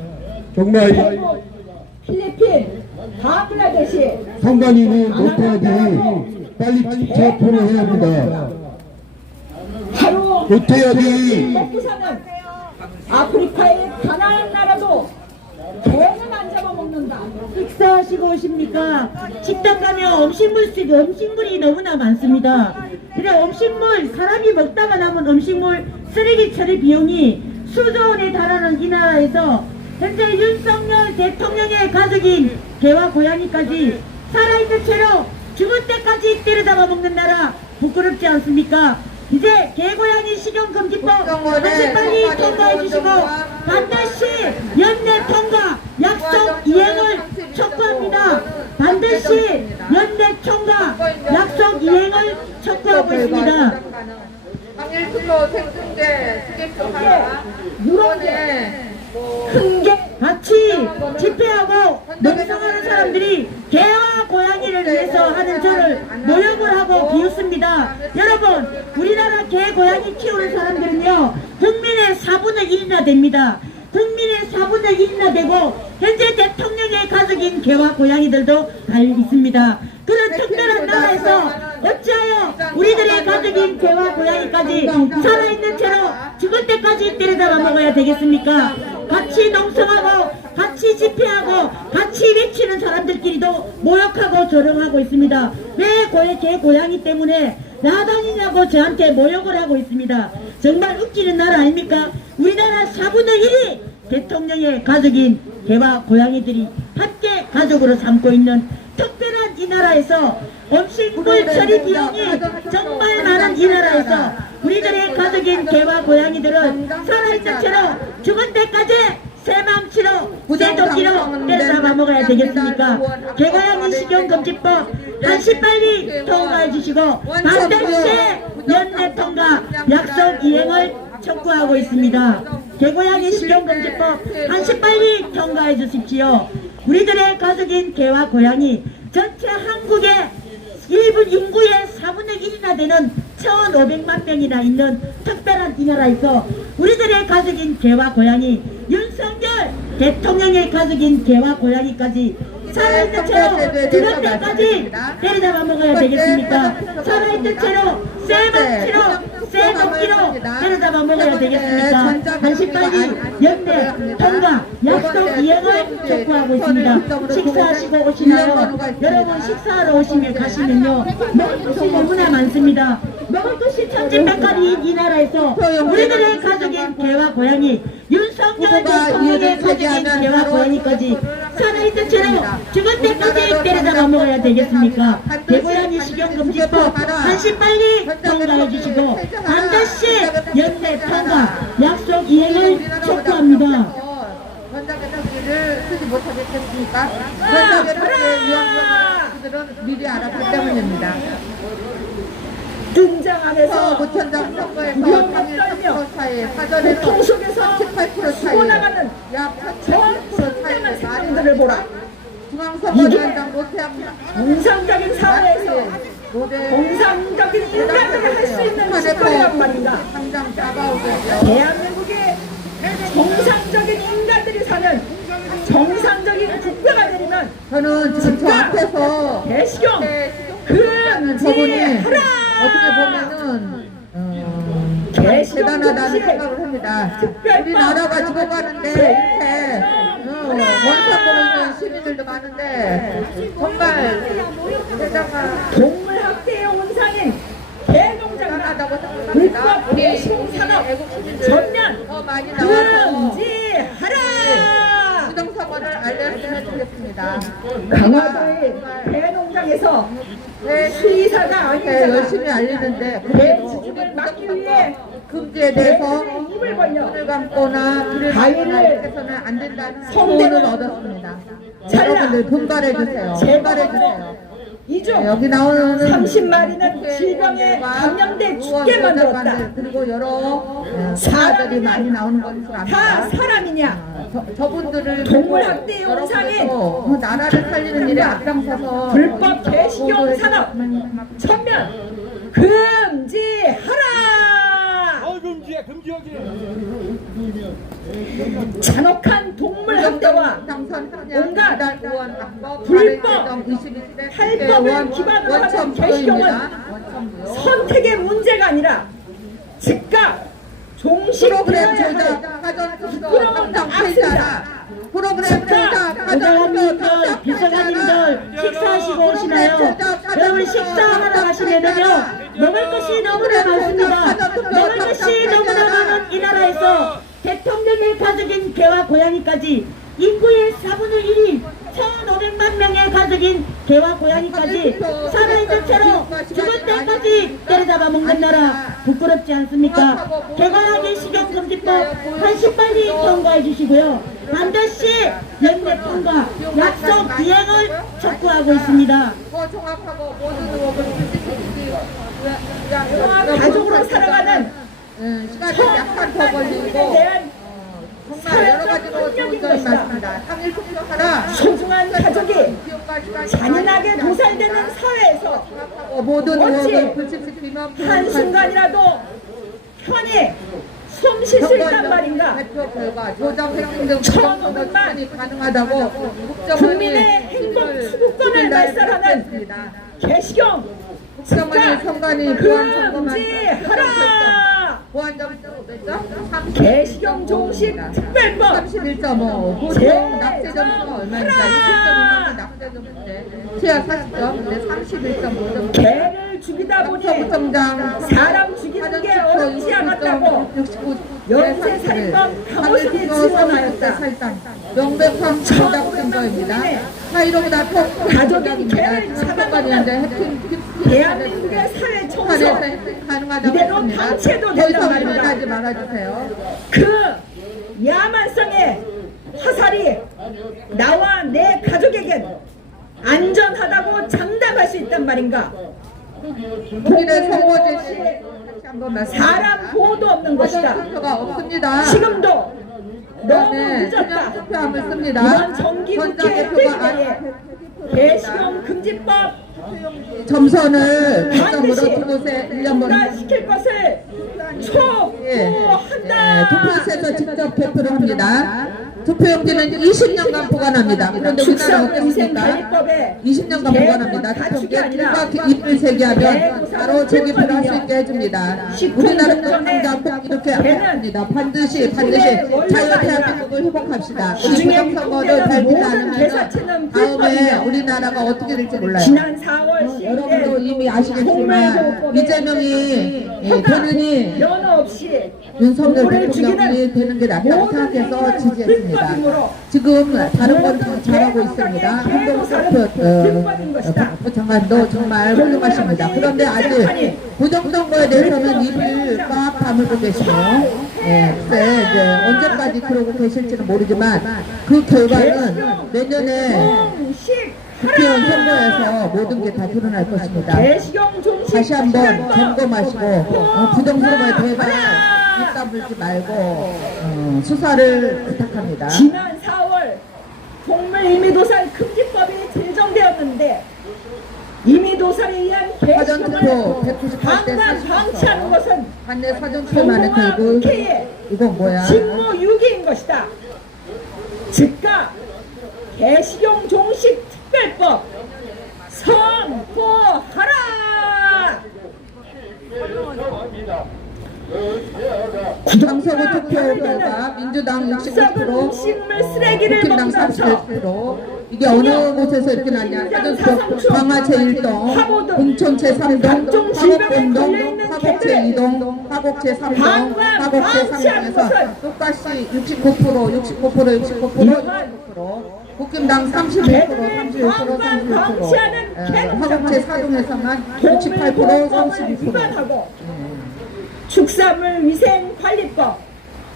정말 태국, 필리핀, 방글라데시 상관인이 못해야지 빨리 체포를 해야 합니다. 하루 못해야지 먹고 사는 아프리카의 가난한 나라도 개는 안 잡아먹는다. 식사하시고 오십니까? 식당 가면 음식물이 너무나 많습니다. 그래 음식물 사람이 먹다가 남은 음식물 쓰레기 처리 비용이 수조 원에 달하는 이 나라에서 현재 윤석열 대통령의 가족인 개와 고양이까지 살아있는 채로 죽을 때까지 때려잡아 먹는 나라 부끄럽지 않습니까? 이제 개고양이 식용금지법 다시 빨리 통과해 주시고 반드시 연내 통과 약속 이행을 촉구합니다. 반드시 연내 통과 약속 이행을 촉구하고 있습니다. 방일수도 생중계 수개표 하라. 이번에 큰게 같이 집회하고 농성하는 사람들이 개와 고양이를 위해서 하는 저를 노력을 하고 비웃습니다. 여러분 우리나라 개 고양이 키우는 사람들은요 국민의 4분의 1이나 됩니다. 국민의 4분의 1이나 되고 현재 대통령의 가족인 개와 고양이들도 잘 있습니다. 그런 특별한 나라에서 어찌하여 우리들의 가족인 개와 고양이까지 살아있는 채로 죽을 때까지 때려잡아 먹어야 되겠습니까? 같이 농성하고 같이 집회하고 같이 외치는 사람들끼리도 모욕하고 조롱하고 있습니다. 왜 개 고양이 때문에 나다니냐고 저한테 모욕을 하고 있습니다. 정말 웃기는 나라 아닙니까? 우리나라 4분의 1이 대통령의 가족인 개와 고양이들이 함께 가족으로 삼고 있는 특별한 이 나라에서 음식물 처리 비용이 정말 많은 이 나라에서 우리들의 가족인 개와 고양이들은 살아있는 채로 죽은 때까지 새맘치로 새도끼로 때려잡아 먹어야 되겠습니까? 개고양이 식용금지법 한시 빨리 통과해 주시고 반드시 연내 통과 약속 이행을 촉구하고 있습니다. 개고양이 식용금지법 한시 빨리 통과해 주십시오. 우리들의 가족인 개와 고양이 전체 한국의 일본 인구의 4분의 1이나 되는 1,500만 명이나 있는 특별한 이 나라에서 우리들의 가족인 개와 고양이 윤석열 대통령의 가족인 개와 고양이까지 살아있는 채로 죽을 때까지 때려잡아 먹어야 되겠습니까? 살아있는 채로 새만치로 새도끼로 때려잡아 먹어야 되겠습니까? 한시 빨리 연내 통과 약속 이행을 촉구하고 있습니다. 식사하시고 오시나요? 여러분 식사하러 오시면 가시면요 먹을 것이 너무나 많습니다. 먹을 것이 천진백갈인 이 나라에서 우리들의 가족인 개와 고양이 윤석열 대통령의 가족인 개와 고양이까지 살아있는 채로 죽을 때까지 때려잡아 먹어야 되겠습니까? 개고양이 식용금지법 한시 빨리 통과해 주시고 반드시 연내 통과 약속 이행을 촉구합니다. 전자개통기를 쓰지 못하겠습니까? 전자개통기의 위험성들은 미리 알았기 때문입니다. 등장 안에서 부천장 선거에서 위험을 당일 떨며 3%차에 사전에서 고통 속에서 18% 죽어 차이 나가는 약 저 8,000% 훌륭한 차이를 생명들을 보라. 중앙선거위원장 노태합니다. 정상적인 사회에서 정상적인 인간들이 할 수 있는 짓거리란 말인가. 당장 잡아오겠죠. 대한민국의 정상적인 인간들이 사는 정상적인 국가가 되려면 저는 지금 저 앞에서 대시경 법원이 금지하라. 어떻게 보면은 대단하다는 생각을 합니다. 우리나라가 죽어가는데 이렇게 원상 보는 시민들도 많은데 정말 대단한 동물학대의 원상인 개농장과 대단하다고 생각합니다. 불법 개시공 산업 전면 더 많이 나와서 금지하라. 부정선거를 알렸으면 좋겠습니다. 강화도의 개농장에서 수의사가 아닌 네, 자가 열심히 알리는데 개지집을 막기 위해 금지에 대해서 입을 벌려 눈을 감거나 귀를 막거나 이렇게 해서는 안 된다는 소원을 얻었습니다. 여러분들 분발해주세요. 분발해주세요. 이중 여기 나오는 30마리는 질병에 감염돼 죽게 만들었다. 그리고 여러 사들이 많이 나오는 것을 다 압니다. 사람이냐? 저분들을 동물학대 원상인 나라를 살리는 일에 앞장서서 불법 개식용 산업 전면 금지하라. 금지해 금지하지. 잔혹한 동물 학대와 온갖 불법 탈법을 기반으로 하는 개식용은 선택의 문제가 아니라 즉각 프로그램 종식되어야 조작, 하는 사전 투표, 부끄러운 당장 악습니다. 필사다. 프로그램 조작, 사전 투표, 고객님들, 당장 비서관님들 식사하시고 오시나요? 여러분 식사하러 가시면은요 먹을 것이 너무나 많습니다. 먹을 것이 너무나 많은 이 나라에서 대통령의 가족인 개와 고양이까지 인구의 4분의 1이 1,500만 명의 가족인 개와 고양이까지 살아있는 채로 죽을 때까지 때려잡아 먹는 나라 부끄럽지 않습니까? 개고양이 식용금지법 다시 빨리 통과해 주시고요. 반드시 연내 통과 약속 이행을 촉구하고 있습니다. 종합하고 모든 의혹을 가족으로 살아가는 시간이 약간 더 걸리고 대한 정말 여러 가지로 좋은 점이 많습니다. 3일 투표하라. 소중한 가족이 잔인하게 도살되는 사회에서 모든 어찌 의혹을 불식시키면 한순간이라도 편히 숨 쉴 수 있단 말인가. 대표 결과 조정 핵심 등 천오백만 부정선거 가능하다고 국민의 행복 추구권을 말살하는 개식용 국정원의 선관위 보안 점검한 금지하라. 보안 점검 됐죠? 개식용 종식 특별법 31.5 보통 낙제 점수가 얼마입니까? 20점이면 낙제 점수인데 최하 40점 근데 31.5점 개를 죽이다 보니 서구청장 사람 죽이는 게 어렵지 않았다고 연쇄살인범 강호석이 증언하였다. 명백한 조작 증거입니다. 사이로보다 가족인 개를 잡아먹는 대한민국의 사회 청소 이대로 당체도 된단 말입니다. 하지 말아주세요. 그 야만성의 화살이 나와 내 가족에겐 안전하다고 장담할 수 있단 말인가. 국민의 선거제 시 다시 한번 말씀드립니다. 사람 보호도 없는 것이다. 선거가 없습니다. 지금도 너무 네, 늦었다. 투표함을 씁니다. 이번 정기국회 회의에 개식용 금지법 점선을 거점으로 반드시 두 곳에 1년번 시킬 것을 촉구한다. 투표소에서 직접 개표를 합니다. 투표용지는 20년간 보관합니다. 그런데 우리나라 어떻습니까? 20년간 보관합니다. 투표용지가 입을 세기하면 바로 재개표를 할 수 있게 해줍니다. 우리나라는 당장 꼭 이렇게 합니다. 반드시 자유대한민국을 회복합시다. 우리 부정선거도 잘 되지 않으면 다음에 우리나라가 어떻게 될지 몰라요. 지난 4월 여러분도 10일 이미 아시겠지만 이재명이 본인이 면허 없이 윤석열 동물을 대통령이 죽이는 되는 게 낫다고 생각해서 지지했습니다. 지금 다른 건 다 잘하고 있습니다. 한동훈 장관도 정말 훌륭하십니다. 그런데 아직 부정선거에 대해서는 입을 꽉 다물고 계시고 글쎄 이제 언제까지 그러고 계실지는 모르지만 그 결과는 내년에 국회의원 선거에서 모든 게 다 드러날 것입니다. 다시 한번 점검하시고 부정선거에 대박 입 다물지 말고 수사를 부탁합니다. 지난 4월 동물 임의도살 금지법이 제정되었는데 임의도살에 의한 사전투표 개식용을 198대 방치하는 것은 반대 사전투표만의 결국 국회의 이건 뭐야? 직무유기인 것이다. 즉각 개식용 종식 특별법 선포하라. 당서구 투표 결과 민주당 69%, 음식물 쓰레기를 국힘당 먹으면서 31%. 이게 어느 곳에서 이렇게 났냐? 광화 제1동, 공천 제3동, 화곡본동, 화곡 제2동, 화곡 제3동, 화곡 제3동에서 똑같이 69%, 국힘당 31%, 31%. 화곡 제4동에서만 68%, 32%. 위반하고 축산물위생관리법,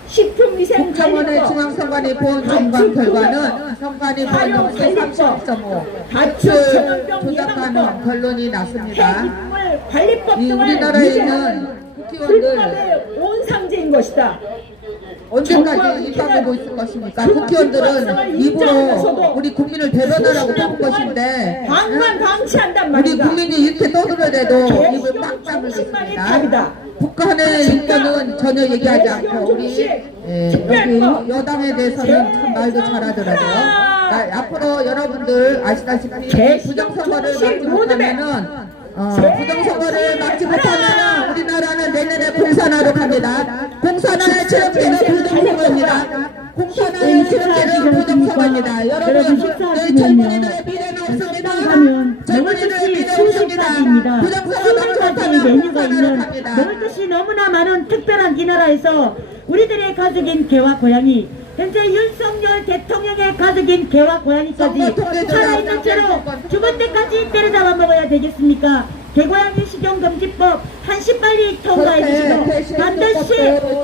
식품위생관리법, 국정원의 중앙선관위 보훈 점검 결과는 선관위 보훈 점수 30.5, 수출 조작하는 결론이 났습니다. 폐기물 관리법 이 등을 우리나라에 위반하는 있는 국회의원들 불법의 온상제인 것이다. 언제까지 입하고 있을 것입니까? 국회의원들은 입으로 우리 국민을 대변하라고 뽑은 것인데 방관 방치한단 우리 말이다. 국민이 이렇게 떠들어대도 입을 꽉 다물고 있습니다. 북한의 인권은 전혀 얘기하지 않고 우리 여기 여당에 대해서는 참 말도 잘하더라고요. 앞으로 여러분들 아시다시피 부정선거를 막지 못하면은 부정선거를 막지 못하면은 우리나라는 내년에 공산화로 갑니다. 공산화의 최적기는 부정선거입니다. 공산화의 최적기는 부정선거입니다. 여러분, 저희 젊은이들의 미래는 없습니다. 젊은이들의 미래 없습니다. 부정선거 막지 못하면 공산화로 갑니다. 먹을 것이 너무나 많은 특별한 이 나라에서 우리들의 가족인 개와 고양이, 현재 윤석열 대통령의 가족인 개와 고양이까지 살아있는 채로 죽을 때까지 때려잡아 먹어야 되겠습니까? 개고양이 식용금지법 한시빨리 통과해 주시고 반드시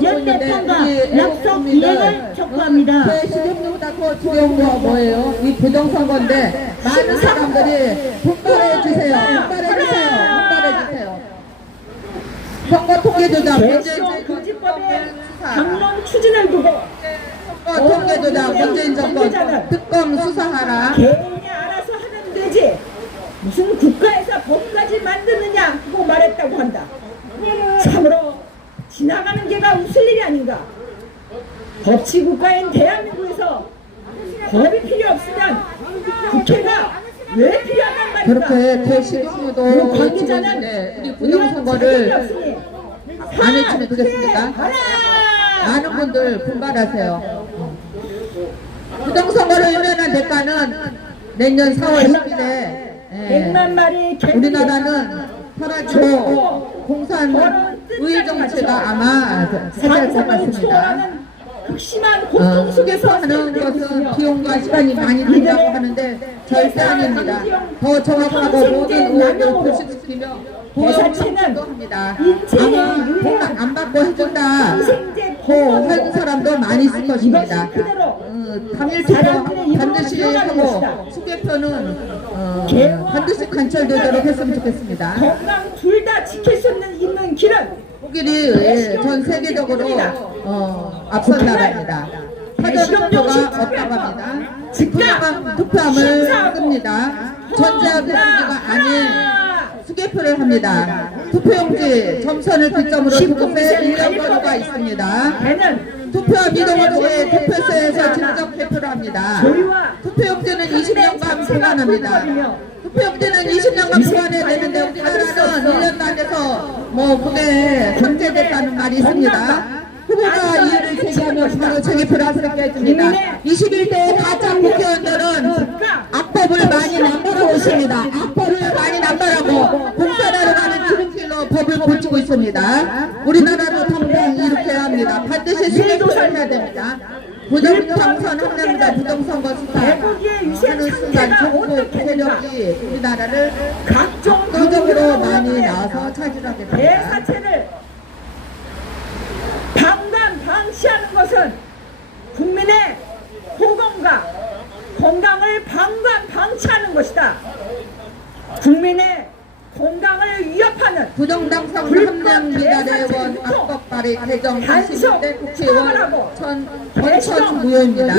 연내 통과 약속 이행을 촉구합니다. 식용유보다 더 두려운 거 뭐예요? 이 부정선거인데 많은 사람들이 분발해 주세요. 분발해 주세요. 선거 통계조작 문재인 금지법의 당론 추진을 두고 선거 통계조작 문재인 정권 특검 수사하라. 개인이 알아서 하면 되지 무슨 국가에서 법까지 만드느냐 하고 말했다고 한다. 참으로 지나가는 개가 웃을 일이 아닌가. 법치국가인 대한민국에서 법이 필요 없으면 국회가 왜 필요하단 말인가. 그렇게 대식용유도 관계자는 우리 부정선거를 안 해주면 되겠습니까? 많은 분들 분발하세요. 부정선거를 인하는 대가는 내년 4월 10일에 100만 마리 우리나라는 사라지고 공산 의회 정치가 아마 해제할 것 같습니다. 극심한 고통 속에서 하는 것은 비용과 시간이 많이 든다고 하는데 절대 아닙니다. 더 정확하고 모든 의혹을 불식시키며 보험청구도 합니다. 아마 돈 안 받고 해준다 한 사람도 많이 있을 것입니다. 당일 투표 반드시 하고 수개표는 반드시 관철되도록 했으면 좋겠습니다. 건강 둘 다 지킬 수 있는 길은 독일이 전 세계적으로 앞선 나라입니다. 사전 투표가 없다고 합니다. 투표함을 씁니다. 전자투표가 아닌 수개표를 합니다. 투표용지 점선을 기점으로 투표에 1년 거리가 있습니다. 투표함 이동 없이 투표소에서 직접 개표를 합니다. 투표용지는 20년간 보관합니다. 투표용지는 20년간 보관해야 되는데 우리나라는 1년도 안 돼서 그게 삭제됐다는 말이 있습니다. 후보가 이유를 제기하면 바로 재개표를 하도록 해줍니다. 21대 가짜 국회의원들은 악법을 많이 남발하고 있습니다. 악법을 많이 남발하고 공산화로 가는 지름길로 법을 고치고 있습니다. 우리나라도 당장 이렇게 해야 합니다. 반드시 수개표를 해야 됩니다. 부정당선 한명자 부정선거 수사 하는 순간 정부 세력이 우리나라를 압도적으로 많이 나와서 차지하게 됩니다. 대사체를 방치하는 것은 국민의 보건과 건강을 방치하는 것이다. 국민의 건강을 위협하는 부정당선 함량 미달의원 악법 발의 개정 21대 국회의원 원천 무효입니다.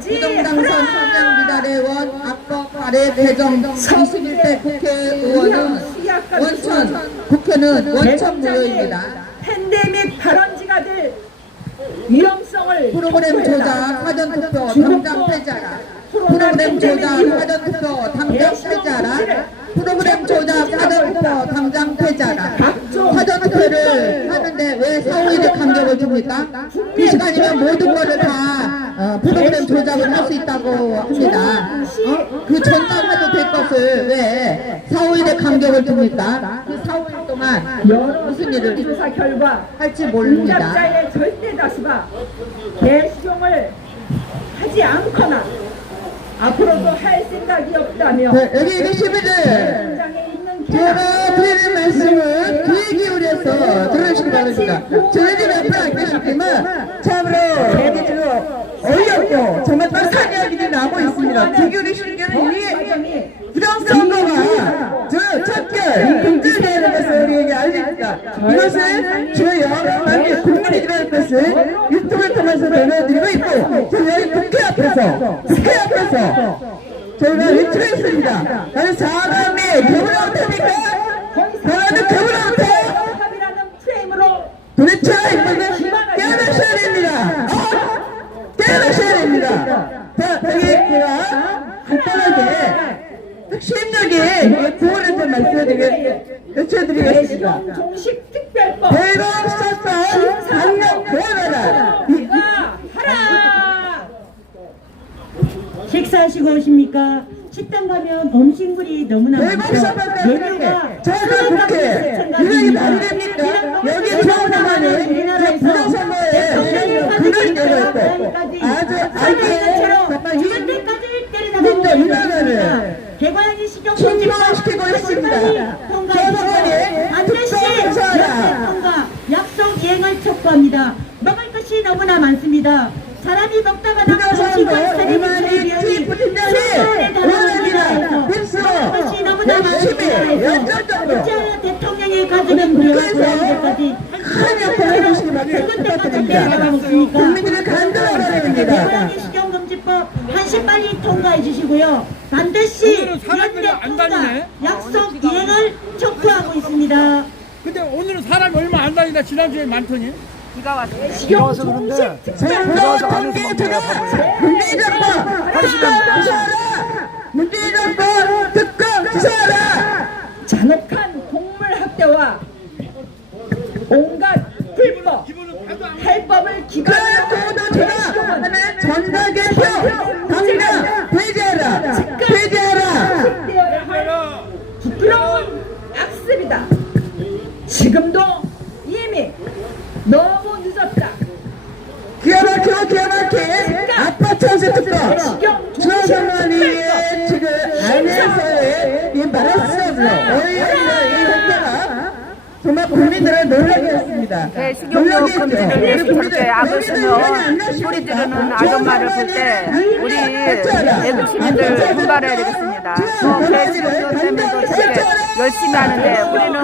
부정당선 함량 미달의원 악법 발의 개정 21대 국회의원은 국회는 원천 무효입니다. 팬데믹 발원지가 될 위험성을 프로그램 조작 사전투표 당장 폐지하라. 프로그램 조작 사전투표 당장 폐지하라. 프로그램 조작하더부터 당장 퇴자라. 사전투표를 하는데 왜 4, 5일의 간격을 줍니까? 이 시간이면 모든 거를 다 프로그램 조작을 할 수 있다고 합니다. 그 전담해도 될 것을 왜 4, 5일의 간격을 줍니까? 그 4, 5일 동안 무슨 일을 조사 결과 할지 모릅니다. 응답자의 절대 다수가 개시경을 하지 않거나 앞으로도 할 생각이 없다며 네, 여기 계시분들 현장에 있는 제가 드리는 말씀은 귀에 기울여서 들으시기 바랍니다. 저희들 옆에 안 계시지만 참으로 여기 지금 어이없고 정말 빡한 이야기들이 나오고 있습니다. 귀 기울이시는 게 부정선거가 저 척결 금지되는 것을 우리에게 알립니다. 이것은 저희 여러 많은 국민이라는 것을 유튜브를 통해서 전해드리고 있고 저희 국회 앞에서 저희가 외치겠습니다. 나는 사람이 겨울에 어떻습니까? 나는 겨울에 어때요? 합의라는 프레임으로 도대체 이분은 깨어나셔야 됩니다. 깨어나셔야 됩니다. 자, 여기 제가 간단하게 핵심적인 구호를 좀 외쳐드리겠습니다. 종식 특별법 대박 사건 강력 보호하라. 하라. 식사하시고 오십니까? 식당 가면 음식물이 너무나 많죠. 메뉴가 저희가 국회 이러기 말이 됩니까? 여기 들어오자마는 부정선거에 그런 데가 있고 아주 정말 죽을 때까지 때리다가 이나라를 개고양이 식용 신중화시키고 있습니다. 통과해주시고 반드시 역대 통과 약속 이행을 촉구합니다. 먹을 것이 너무나 많습니다. 사람이 먹다가 남은 음식을 사리는 비용이 수천에 달하는 먹을 것이 너무나 많습니다. 어찌하여 대통령이 가지는 무료와 고양이들까지 큰 역할을 해주시기 죽을 때까지 때려가 먹습니까? 국민들을 간절하게 됩니다. 고양이 식용금지법 한시 빨리 통과해 주시고요. 반드시 오늘은 사람들이 연내 안 통과 다니네. 약속 이행을 촉구하고 있습니다. 근데 오늘은 사람이 얼마 안 다니다 지난주에 많더니. 비가 왔어요. 들어와서 그런데 선거 통계 조작 문재인정부 기소하라. 문재인정부 특검 기소하라. 잔혹한 곡물 학대와 온갖 불법 탈법을 기반으로 그래도 조작하는 전당대표 당장 배제하라. 식대어야 할 부끄러운 악습이다. 지금도 이미 너무 늦었다. 기가 막히게 아빠 찬스 특검 주어장관위의 지금 안에서의 이 말씀으로 어이없는 이 행태가 정말 국민들을 놀라게 했습니다. 식용유 금지를 저렇게 악을 쓰면 소리 지르는 아줌마를 볼 때 우리 애국 시민들 분발해야 되겠습니다. 식용유 때문에 저렇게 열심히 하는데 우리는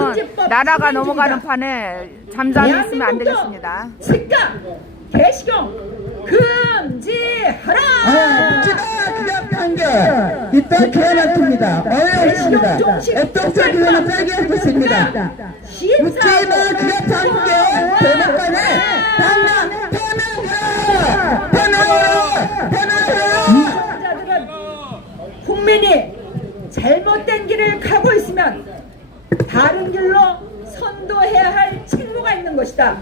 나라가 넘어가는 판에 잠잠히 있으면 안 되겠습니다. 즉각 개식용 금지하라. 묻지마 기각 판결 이따 기가 막힙니다. 어이없습니다. 앱동서 기회는 빼기했습니다. 묻지마 기각 판결 대법관에 당장 파면하라. 자들은 국민이 잘못된 길을 가고 있으면 다른 길로 선도해야 할 책무가 있는 것이다.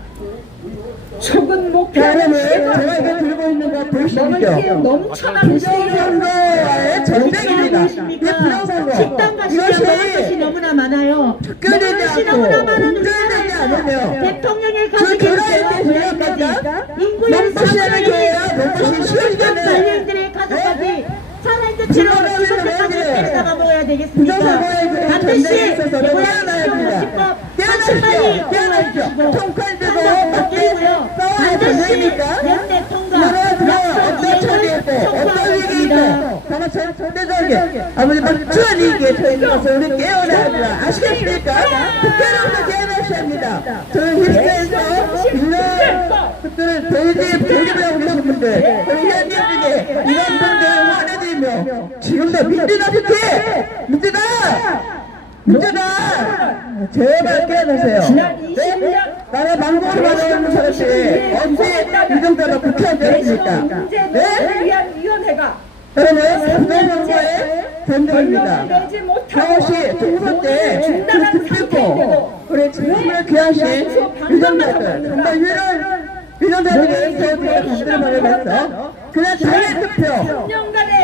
촉은 목표하는 제가 이거 들고 있는 거 보이시죠? 넘쳐나는 부정선거와의 전쟁입니다. 이 부정선거 식당 가시면 먹을 것이 너무나 많아요. 먹을 것이 너무나 많은 우리나라에서 대통령의 가족이 인구의 관련들의 가족까지 살아있는지로 죽을 때까지 때리다가 먹어야 되겠습니까? 반드시 고양이 식용금지법 한시만이 통과해주시고 통과해주시고요. 반드시 연내 통과 약속 이행을 촉구하겠습니다. 정말 절대적인 아버지 막주어지게 서 있는 것을 우리 깨어나야 합니다. 아시겠습니까? 국회로부터 깨어나셔야 합니다. 저는 힐스에서 이런 것들을 보여드리라고 계신 분들 우리 현님 중에 이런 분들을 원해드리며 지금도 민주당 국회 문제다! 제발 깨어나세요. 나라 망고를 받아오는 사람들이 언제 이 정도로 국회의원 되었습니까? 문제를 위한 위원회가 여러분, 부정선거의 전쟁입니다. 서울시 총선 때 국회고 우리 정말 귀하신 유전자들, 정말 유전자들이 저희가 만들어 버려서 그냥 당일 투표,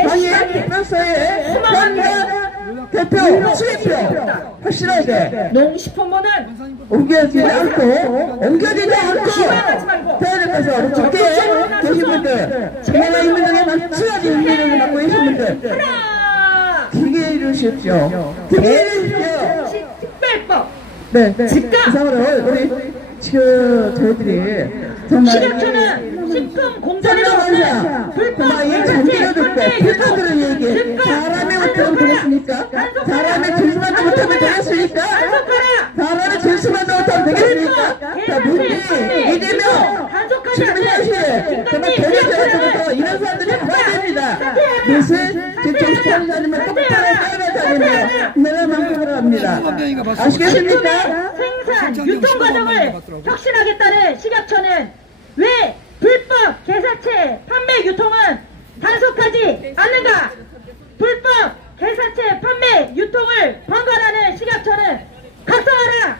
당일 투표소에 대표, 수입표 확실하게 농식품부는 옮겨지지 않고 대한민국에서 우리 적게 계신 분들, 정말 있는 중에 막치하게 의미를 갖고 계신 분들 하나 기계 이루십시오. 기계 이루십시오. 특별법 네, 즉각! 이상으로 우리 지금 저희들이 정말 식약처는 식품 공정에서 정말 불법 이 잔디를 듣고 불법들을 얘기해. 사람의 어떻게 되겠습니까? 사람의 죄수만도 못하면 되겠습니까? 사람의 죄수만도 못하면 되겠습니까? 자, 문제 이재명 지금 현실에 정말 개혁해가지고 이런 사람들이 가야 됩니다. 무슨 지금 정치판사님을 똑바로 써야 되겠네요. 내려만큼으로 합니다. 아시겠습니까? 생산, 유통 과정을 혁신하겠다는 식약처는 왜 불법 개사체 판매 유통은 단속하지 않는가? 불법 개사체 판매 유통을 방관하는 식약처는 각성하라!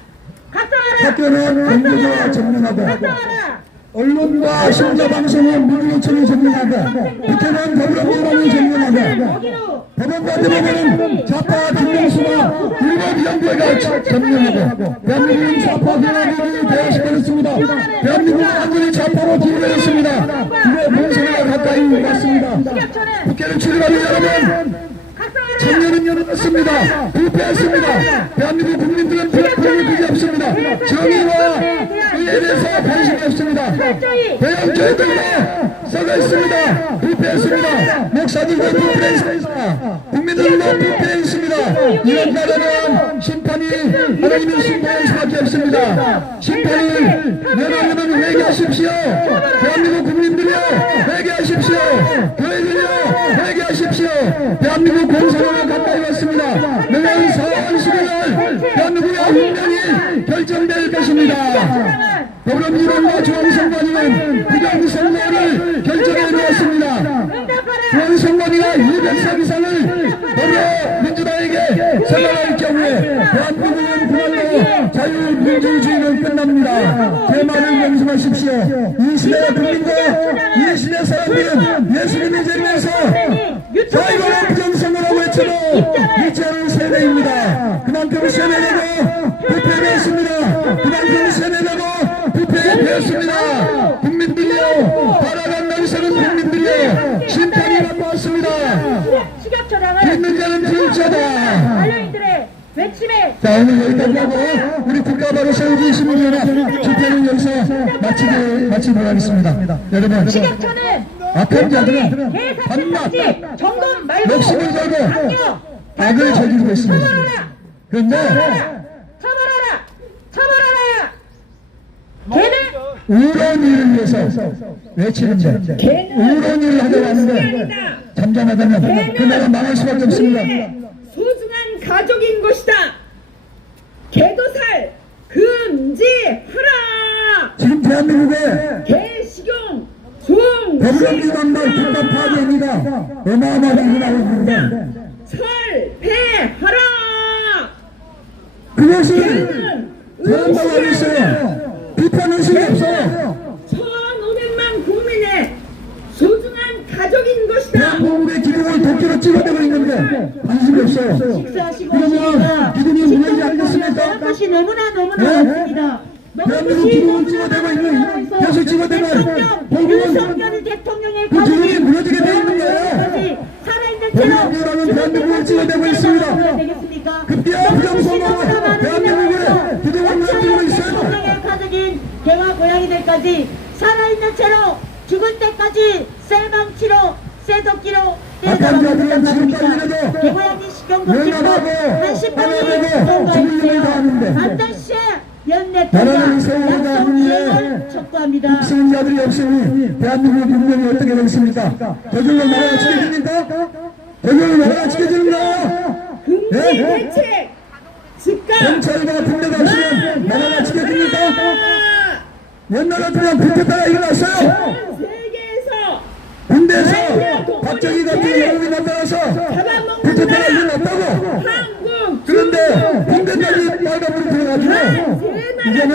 학교는 정문하고 각성하라! 언론과 심사방송은 문의처럼 정문하고 국회는 더불어민주당이 정문하고 법원과 대법원은 좌파 김명수가 일본 연구회가 점령하고 대한민국은 좌파 경화국이 대화시켰습니다. 대한민국은 완전히 좌파로 기울어졌습니다. 이제 본선에 가까이 왔습니다. 국회를 출입하는 여러분, 작년은 열어놨습니다. 불패했습니다. 대한민국 국민들은 불패를 그지 없습니다. 정의와 의에 대해서 관심이 없습니다. 대형교회들도 썩어 있습니다. 불패했습니다. 목사들도 불패했습니다. 국민들도 불패했습니다. 이런 나라는 심판이 하나님의 심판할 수밖에 없습니다. 심판을 면하려면 회개하십시오. 대한민국 국민들이여 회개하십시오. 교회들이여 회개하십시오. 대한민국 공선화가 가까이 왔습니다. 내년 4월 11일 대한민국의 운명이 결정될 것입니다. 더불어민주당과 중앙선관위는 부정선거를 결정해 놓았습니다. 중앙선관위가 200석 이상을 더불어민주당에게 선언할 경우에 대한민국은 그날로 자유민주주의는 끝납니다. 제 말을 명심하십시오. 이 시대 국민과 이 시대 사람들은 예수님의 재림에서 자유로운 부정선거라고 외쳐도 잊지 않을 세대입니다. 그만큼 세대되고 부패되었습니다. 그만큼 세대되고 부패되었습니다. 국민들이요, 바라간 날서는 국민들이요, 심판이 나왔습니다. 식약처장은 있는 자는 불자다. 관련인들의 외침에 자, 오늘 여기까지 하고 우리 국가바로 세우기 21년에 집회는 여기서 마치도록 하겠습니다. 여러분, 식약처는 악한 자들은 밤낮 개사체까지 점검 말고 욕심을 걸고 강력 악을 저지르고 있습니다. 그런데 처벌하라! 걔는 우런 일을 위해서 외치는데 우런 일을 하려고 하는데 잠잠하다면 그 나라 망할 수밖에 없습니다. 소중한 가족인 것이다. 개도살 금지하라. 지금 대한민국에 개식용 중 더불어민주당과 국가 파괴입니다. 어마어마하게 일어나고 있는데 설패하라. 그것이 사람마다 있어요. 비판의식이 없어요. 1,500만 국민의 소중한 가족인 것이다. 대한민국의 기둥을 도끼로 찍어대고 있는데 관심이 없어요. 식사하시고 그러면 오시니까 기둥이 무너지지 않겠습니까? 것이 너무나 네? 많습니다. 대한민국 기둥을 찍어대고 있는 벼슬 찍어대면 결국은 윤석열 대통령의 그 기둥이 무너지게 돼 있는 거예요. 살아있는 대한민국은 대한민국을 찍어대고 있습니다. 되겠습니까? 급기야 부정선거로 대한민국의 기둥을 무너뜨리고 있어요. 대통령의 가족인 개와 고양이들까지 살아있는 채로 죽을 때까지 쇠망치로 쇠도끼로 악한 자들은 지금까지라도 개고양이 식용금지법 연합하고 한시방이 하나되고 죽음을 다하는데 반드시 연 나라를 대통령 세우고자 약속 하는데 이행을 촉구합니다. 승자들이 없으니 대한민국 국민이 어떻게 되겠습니까? 저절로 나라가 지켜집니까? 저절로 나라가 지켜집니다. 금지 네? 대책 즉각 경찰과 군대가 없으면 나라가 지켜집니까? 옛날 같으면 붙었다가 일어났어요. 세계에서 군대 군대에서 갑자기 영웅이 나타나서 붙었다가 일은 없다고. 그런데 군대까지 빨간불이 들어가지고 이제는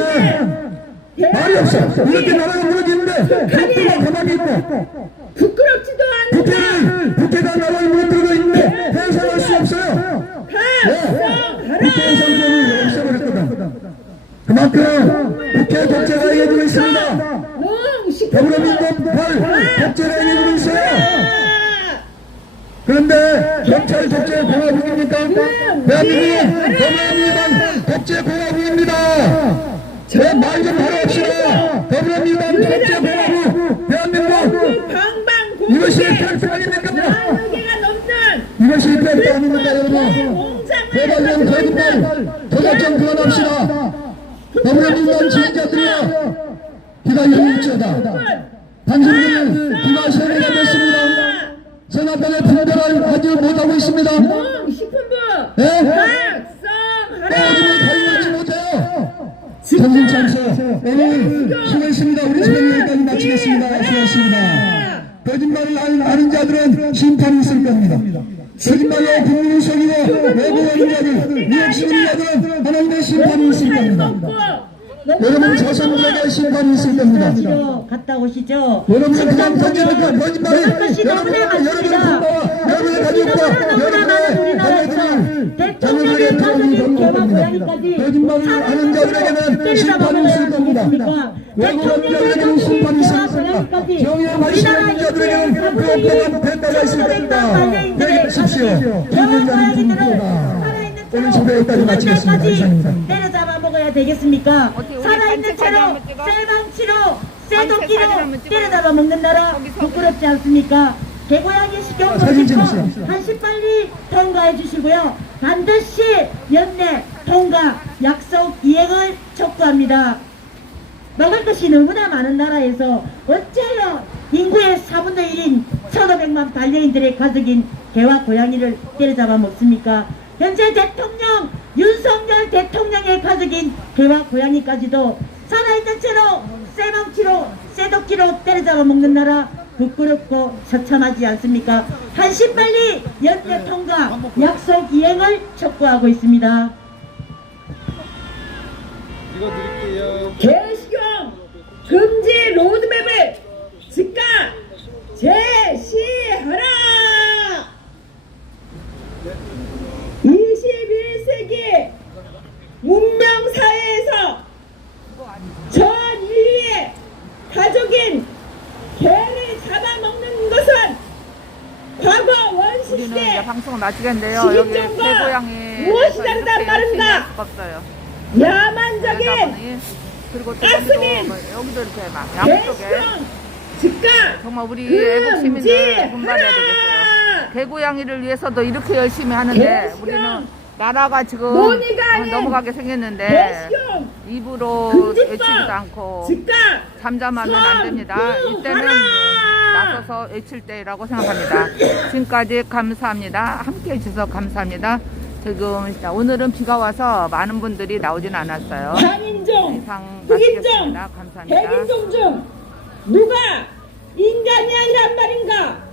말이 없어. 이렇게 나라가 무너지는데 국회가 가만히 있고 부끄럽지도 않는다. 국회가 나라를 무너뜨리고 있는데 해산할 수 없어요. 국회 상권을 없애버렸거든. 그만큼 국회 독재가 이어지고 있습니다. 더불어민주당 독재가 이어지고 있어요. 그런데 경찰 독재 공화국입니까? 대한민국은 더불어민주당 독재 공화국입니다. 제 말 좀 바로 합시다. 더불어민주당 독재 공화국 대한민국 이것이 팩트 아닙니까? 이것이 팩트 아닙니까 여러분? 대박이면 거짓말 도덕점 그만합시다. 더불어민주당 지지자들이여 비가 열릴지어다. 당신들은 비가 세례가 됐습니다. 선악단의 분별을 하지 못하고 있습니다. 네? 달려오지 못해요. 정신 차리세요. 오늘 수고했습니다. 우리 집은 여기까지 마치겠습니다. 수고했습니다. 거짓말을 아는 자들은 심판이 있을 겁니다. 거짓말로 국민을 속이고 외부하는 자들, 미혹시키는 자들은 하나님의 심판이 있을 겁니다. 여러분 자손들에게 심판이 있을 겁니다. 갔다 오시죠. 여러분은 그냥 던지는 거짓말이 여러분의 가족과 여러분의 자녀들에게 도움이 되는 겁니다. 거짓말을 하는 자들에게는 심판이 있을 겁니다. 외국인 자들에게는 심판이 있을 겁니다. 정의의 말씀을 하는 자들에게는 그 억울한 대가가 있을 겁니다. 내리십시오. 죽는 자는 죽는다. 오늘 주례까지 마치겠습니다. 이상입니다. 때려잡아 먹어야 되겠습니까? 살아있는 채로 셀방치로 쇠도끼로 때려잡아 먹는 나라 부끄럽지 않습니까? 개고양이 식용 정책법 한시 빨리 통과해 주시고요. 반드시 연내 통과 약속 이행을 촉구합니다. 먹을 것이 너무나 많은 나라에서 어째요 인구의 4분의 1인 1,500만 반려인들의 가족인 개와 고양이를 때려잡아 먹습니까? 현재 대통령 윤석열 대통령의 가족인 개와 고양이까지도 살아있는 채로 쇠망치로 쇠도끼로 때려잡아 먹는 나라 부끄럽고 처참하지 않습니까? 한시 빨리 연내 통과 약속 이행을 촉구하고 있습니다. 개식용 금지 로드맵을 즉각 제시하라. 21세기 문명사회에서 전 인류의 가족인 개를 잡아먹는 것은 과거 원시 우리는 시대 이제 방송을 마치겠는데요. 여기 개고양이 무엇이 다르단 말인가? 없어요. 야만적인 그리고 또 가스민 여기도 이렇게 막 양쪽에 개식용 즉각 정말 우리 애국 시민들 분발해야 되겠어요. 개고양이를 위해서도 이렇게 열심히 하는데 우리는 나라가 지금 넘어가게 생겼는데 개식용 입으로 외치지도 않고 즉각 잠잠하면 안 됩니다. 이때는 나서서 외칠 때라고 생각합니다. 지금까지 감사합니다. 함께 해주셔서 감사합니다. 지금 오늘은 비가 와서 많은 분들이 나오진 않았어요. 한인종, 이상 흑인종, 마치겠습니다. 감사합니다. 백인종 중 누가 인간이 아니란 말인가?